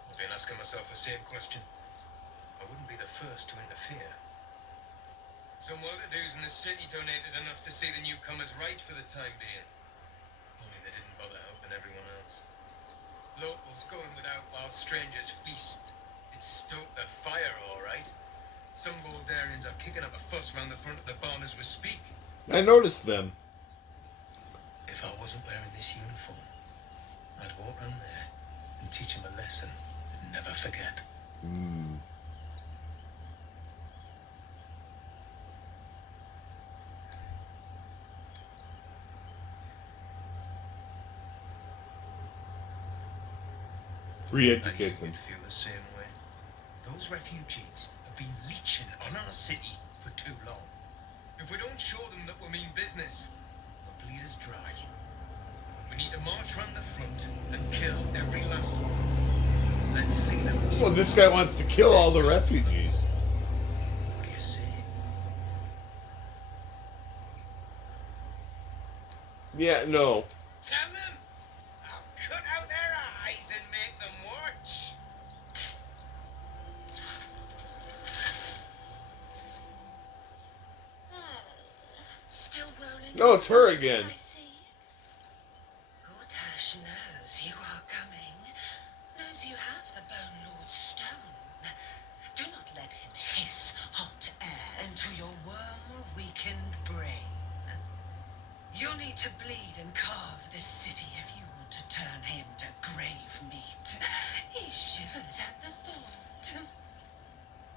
I've been asking myself the same question. I wouldn't be the first to interfere. Some well-to-dos in the city donated enough to see the newcomers right for the time being. Only they didn't bother helping everyone else. Locals going without while strangers feast. It stoked the fire, all right. Some Baldurians are kicking up a fuss round the front of the barn as we speak. I noticed them. If I wasn't wearing this uniform, I'd walk round there and teach them a lesson and never forget. Re-educate them. You'd feel the same way. Those refugees have been leeching on our city for too long. If we don't show them that we mean business, they'll bleed us dry. We need to march round the front and kill every last one of them. Let's see them. Well, this guy wants to kill all the refugees. What do you say? Yeah, no. Tell them I'll cut out their eyes and make them watch. Still rolling. No, it's her again. I see. Gortash knows you are coming. Knows you have the Bone Lord's stone. Do not let him hiss hot air into your worm-weakened brain. You'll need to bleed and carve this city if you want to turn him to grave meat. He shivers at the thought.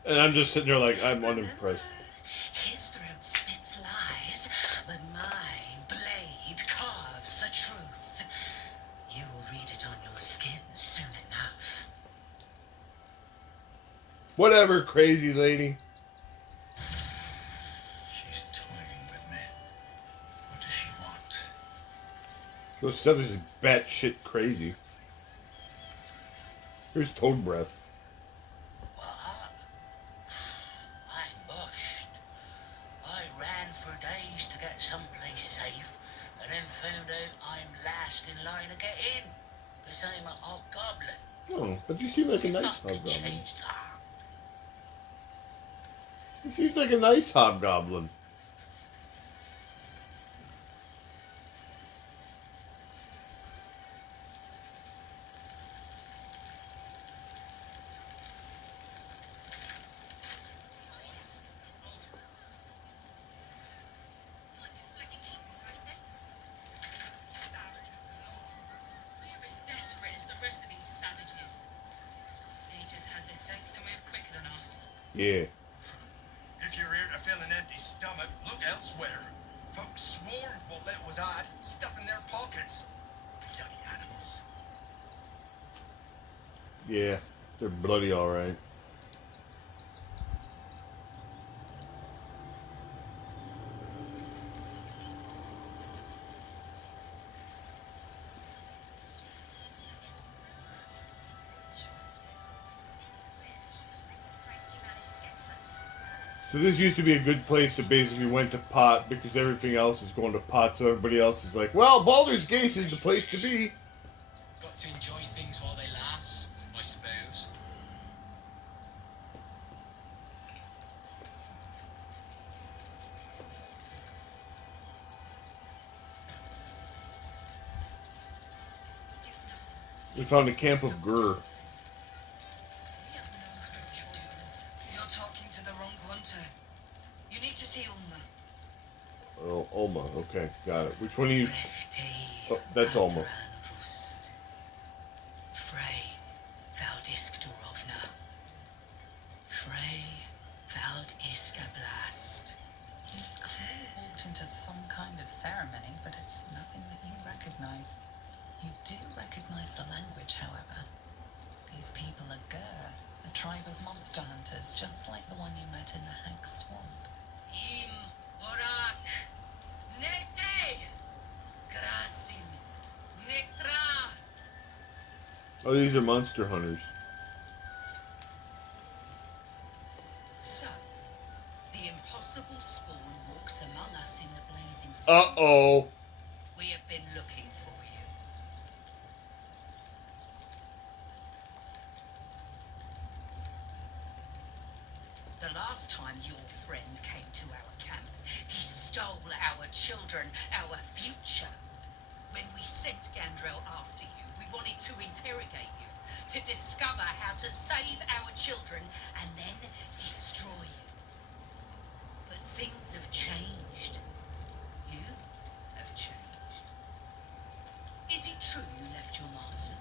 And I'm just sitting there like, I'm unimpressed. His throat spits lies, but my blade carves the truth. You will read it on your skin soon enough. Whatever, crazy lady. She's toying with me. What does she want? Those stuff is batshit crazy. Here's Toad Breath. I'm bushed. I ran for days to get someplace safe, and then found out I'm last in line to get in, because I'm a hobgoblin. Oh, but you seem like a nice Fucking hobgoblin. changed that. He seems like a nice hobgoblin. We're as desperate as the rest of these savages. They just had the sense to move quicker than us. Yeah. If you're here to fill an empty stomach, look elsewhere. Folks swarmed what little was odd, stuffing their pockets. Bloody animals. Yeah. They're bloody alright. So this used to be a good place that basically went to pot because everything else is going to pot, so everybody else is like, well, Baldur's Gate is the place to be. Got to enjoy things while they last, I suppose. We found a camp of Gur. You're talking to the wrong hunter. You need to see Ulma. Oh, Ulma. Okay, got it. Which one are you? Oh, that's Ulma. Frey, Valdiskdorovna. Frey, Valdiskablast. You clearly walked into some kind of ceremony, but it's nothing that you recognize. You do recognize the language, however. These people are Gur, a tribe of monster hunters, just like the one you met in the Hag Swamp. Im, Orak, Nete, Grasin, Nektra. Oh, these are monster hunters. So, the impossible spawn walks among us in the blazing sun. Uh-oh. We have been looking for you. The last time your friend came to our camp, he stole our children, our future. When we sent Gandrel after you, we wanted to interrogate you, to discover how to save our children and then destroy you. But things have changed. You have changed. Is it true you left your master?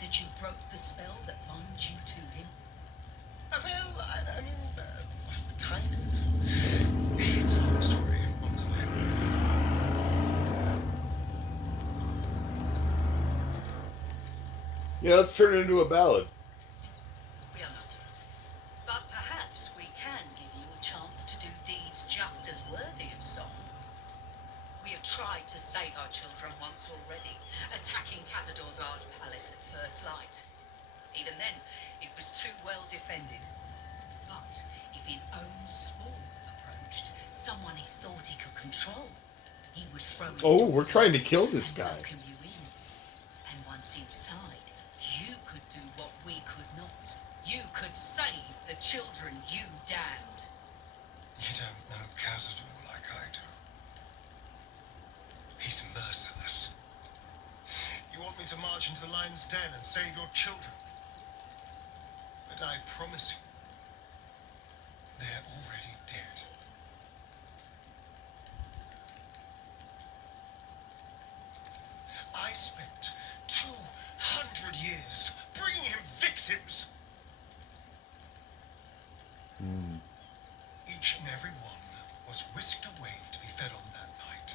That you broke the spell that binds you to him? Well, I mean, kind of. It's a long story, honestly. Yeah, let's turn it into a ballad. We are not. But perhaps we can give you a chance to do deeds just as worthy of song. We have tried to save our children once already, attacking Cazador-Zar's palace at first light. Even then, it was too well defended. But if his own spawn approached, someone he thought he could control, he would throw his Oh, we're doors trying to open kill this and guy. welcome you in. And once inside, you could do what we could not. You could save the children you damned. You don't know Cazador like I do. He's merciless. You want me to march into the lion's den and save your children? But I promise you, they're already dead. I spent 200 years bringing him victims. Each and every one was whisked away to be fed on that night.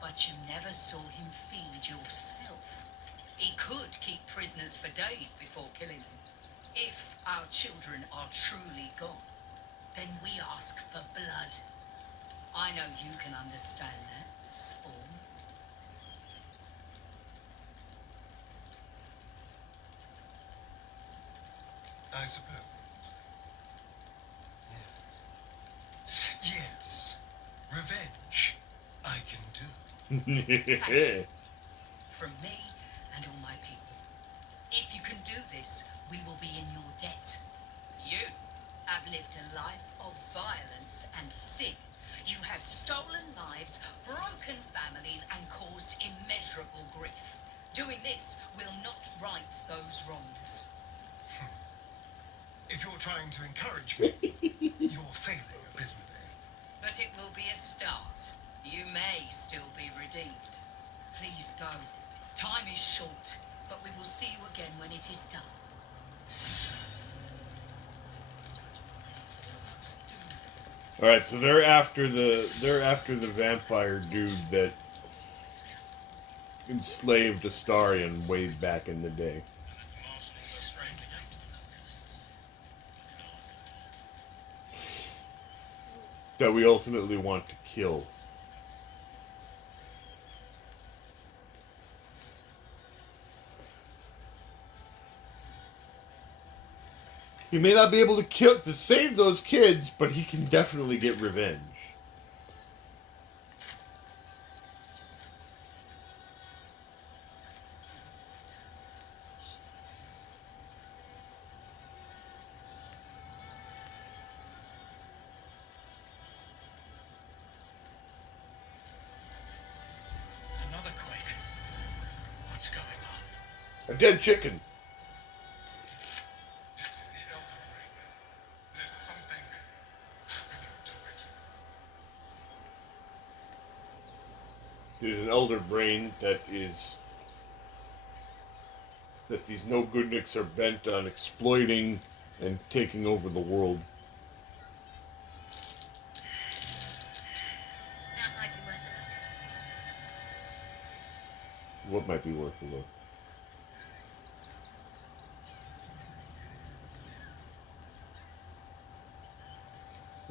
But you never saw him feed yourself. He could keep prisoners for days before killing them. If our children are truly gone, then we ask for blood. I know you can understand that, Spawn. I suppose. Yes. Yes. Revenge. I can do. From me and all my people. If you can do this, we will be in your debt. You have lived a life of violence and sin. You have stolen lives, broken families, and caused immeasurable grief. Doing this will not right those wrongs. If you're trying to encourage me, you're failing abysmally. But it will be a start. You may still be redeemed. Please go. Time is short, but we will see you again when it is done. All right, so they're after the vampire dude that enslaved Astarion way back in the day. That we ultimately want to kill. He may not be able to save those kids, but he can definitely get revenge. Another quake. What's going on? A dead chicken. It's the Elder Ring. There's something happening to it. There's an elder brain that these no-goodniks are bent on exploiting and taking over the world. That might be worth a look. What might be worth a look?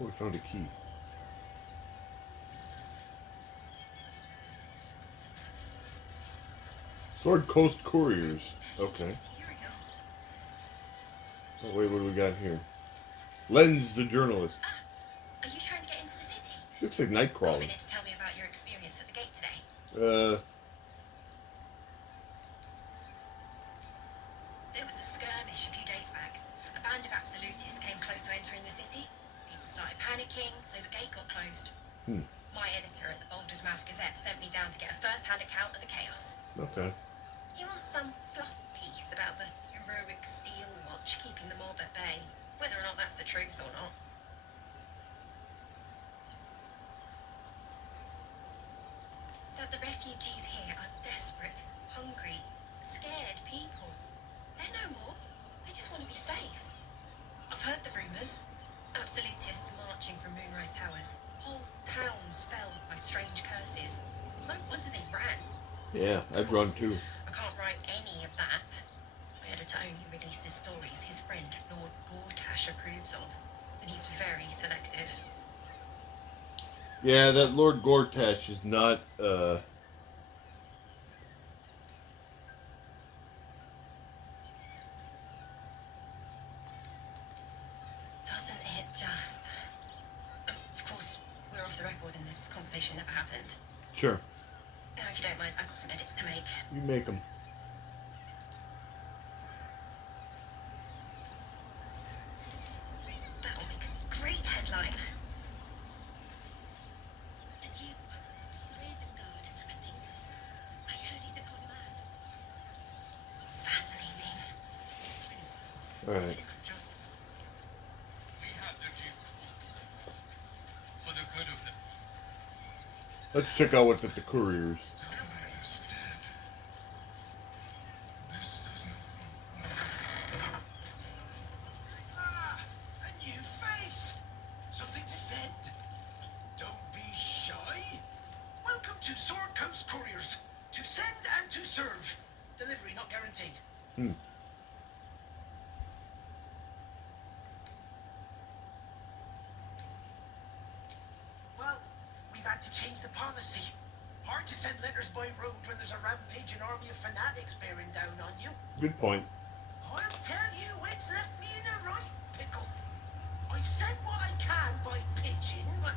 Oh, we found a key. Sword Coast Couriers. Okay. Oh, wait, what do we got here? Lens the journalist. Are you trying to get into the city? She looks like Got a Nightcrawler. minute to tell me about your experience at the gate today? There was a skirmish a few days back. A band of absolutists came close to entering the city. People started panicking, so the gate got closed. My editor at the Baldurs Gazette sent me down to get a first-hand account of the chaos. Okay. He wants some fluff piece about the heroic steel watch keeping the mob at bay, whether or not that's the truth or not. That the refugees here are desperate, hungry, scared people. They're no more. They just want to be safe. I've heard the rumours. Absolutists marching from Moonrise Towers. Whole towns fell by strange curses. It's no wonder they ran. Yeah, I'd run too. I can't write any of that. I had friend Lord Gortash approves of, and he's very selective. Yeah, that Lord Gortash is not, Doesn't it just... Of course, we're off the record and this conversation never happened. Sure. Now, if you don't mind, I've got some edits to make. You make them. That'll make a great headline. The Duke, Ravengard, I think. I heard he's a good man. Fascinating. Alright. We have the Duke's answer. For the good of them. Let's check out what's at the couriers. Ah, a new face. Something to send. Don't be shy. Welcome to Sword Coast Couriers. To send and to serve. Delivery not guaranteed. Well, we've had to change the policy. Hard to send letters by road when there's a rampaging army of fanatics bearing down on you. Good point. I'll tell you, it's left me in a right pickle. I've sent what I can by pigeon, but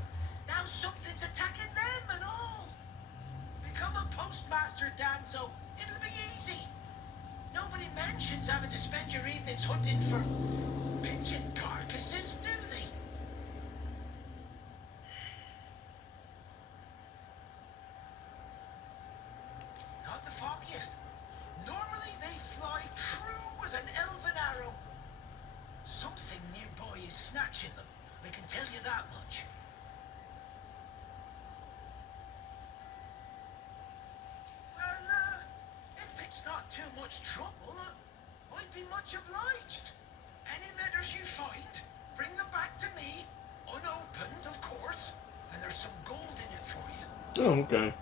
now something's attacking them and all. Become a postmaster, Danzo. It'll be easy. Nobody mentions having to spend your evenings hunting for pigeon carcasses, do they? Not the foggiest. Normally they fly true as an elven arrow. Something nearby is snatching them. I can tell you that much. Well, if it's not too much trouble, I'd be much obliged. Any letters you find, bring them back to me, unopened, of course, and there's some gold in it for you. Oh, okay.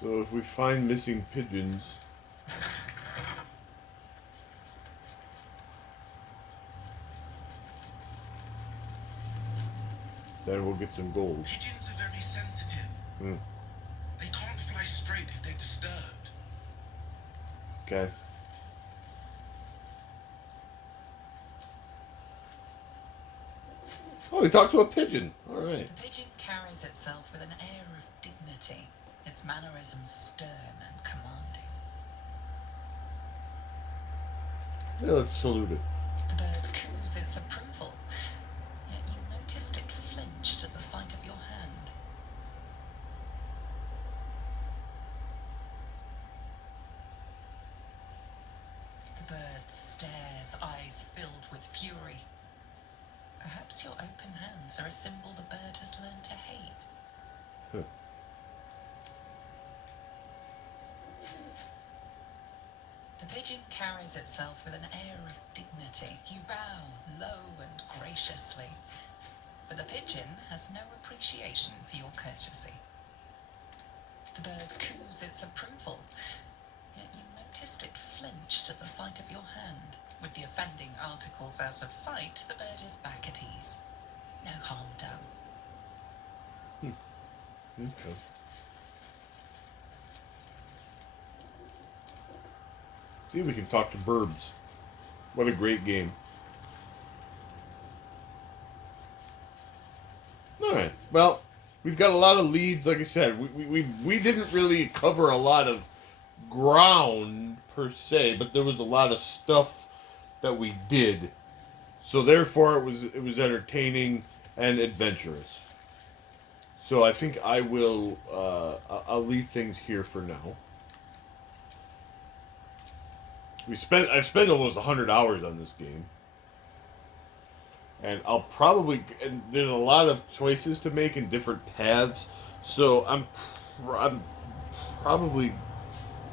So if we find missing pigeons, then we'll get some gold. Pigeons are very sensitive. They can't fly straight if they're disturbed. Okay. Oh, we talked to a pigeon. All right. The pigeon carries itself with an air of dignity, its mannerisms stern and commanding. Yeah, let's salute it. The bird coos its approval, yet you noticed it flinched at the sight of your hand. The bird stares, eyes filled with fury. Perhaps your open hands are a symbol the bird has learned to hate. Huh. The pigeon carries itself with an air of dignity. You bow low and graciously, but the pigeon has no appreciation for your courtesy. The bird coos its approval, yet you noticed it flinched at the sight of your hand. With the offending articles out of sight, the bird is back at ease. No harm done. Okay. See if we can talk to Burbs. What a great game. Alright, well, we've got a lot of leads, like I said. We didn't really cover a lot of ground, per se, but there was a lot of stuff that we did. So therefore, it was entertaining and adventurous. So I think I will, I'll leave things here for now. I've spent almost 100 hours on this game. And and there's a lot of choices to make in different paths. So I'm probably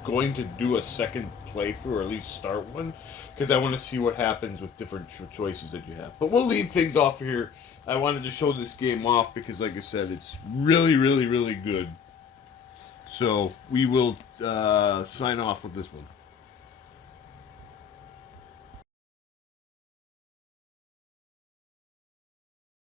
going to do a second playthrough, or at least start one, because I want to see what happens with different choices that you have. But we'll leave things off here. I wanted to show this game off because, like I said, it's really, really, really good. So we will sign off with this one.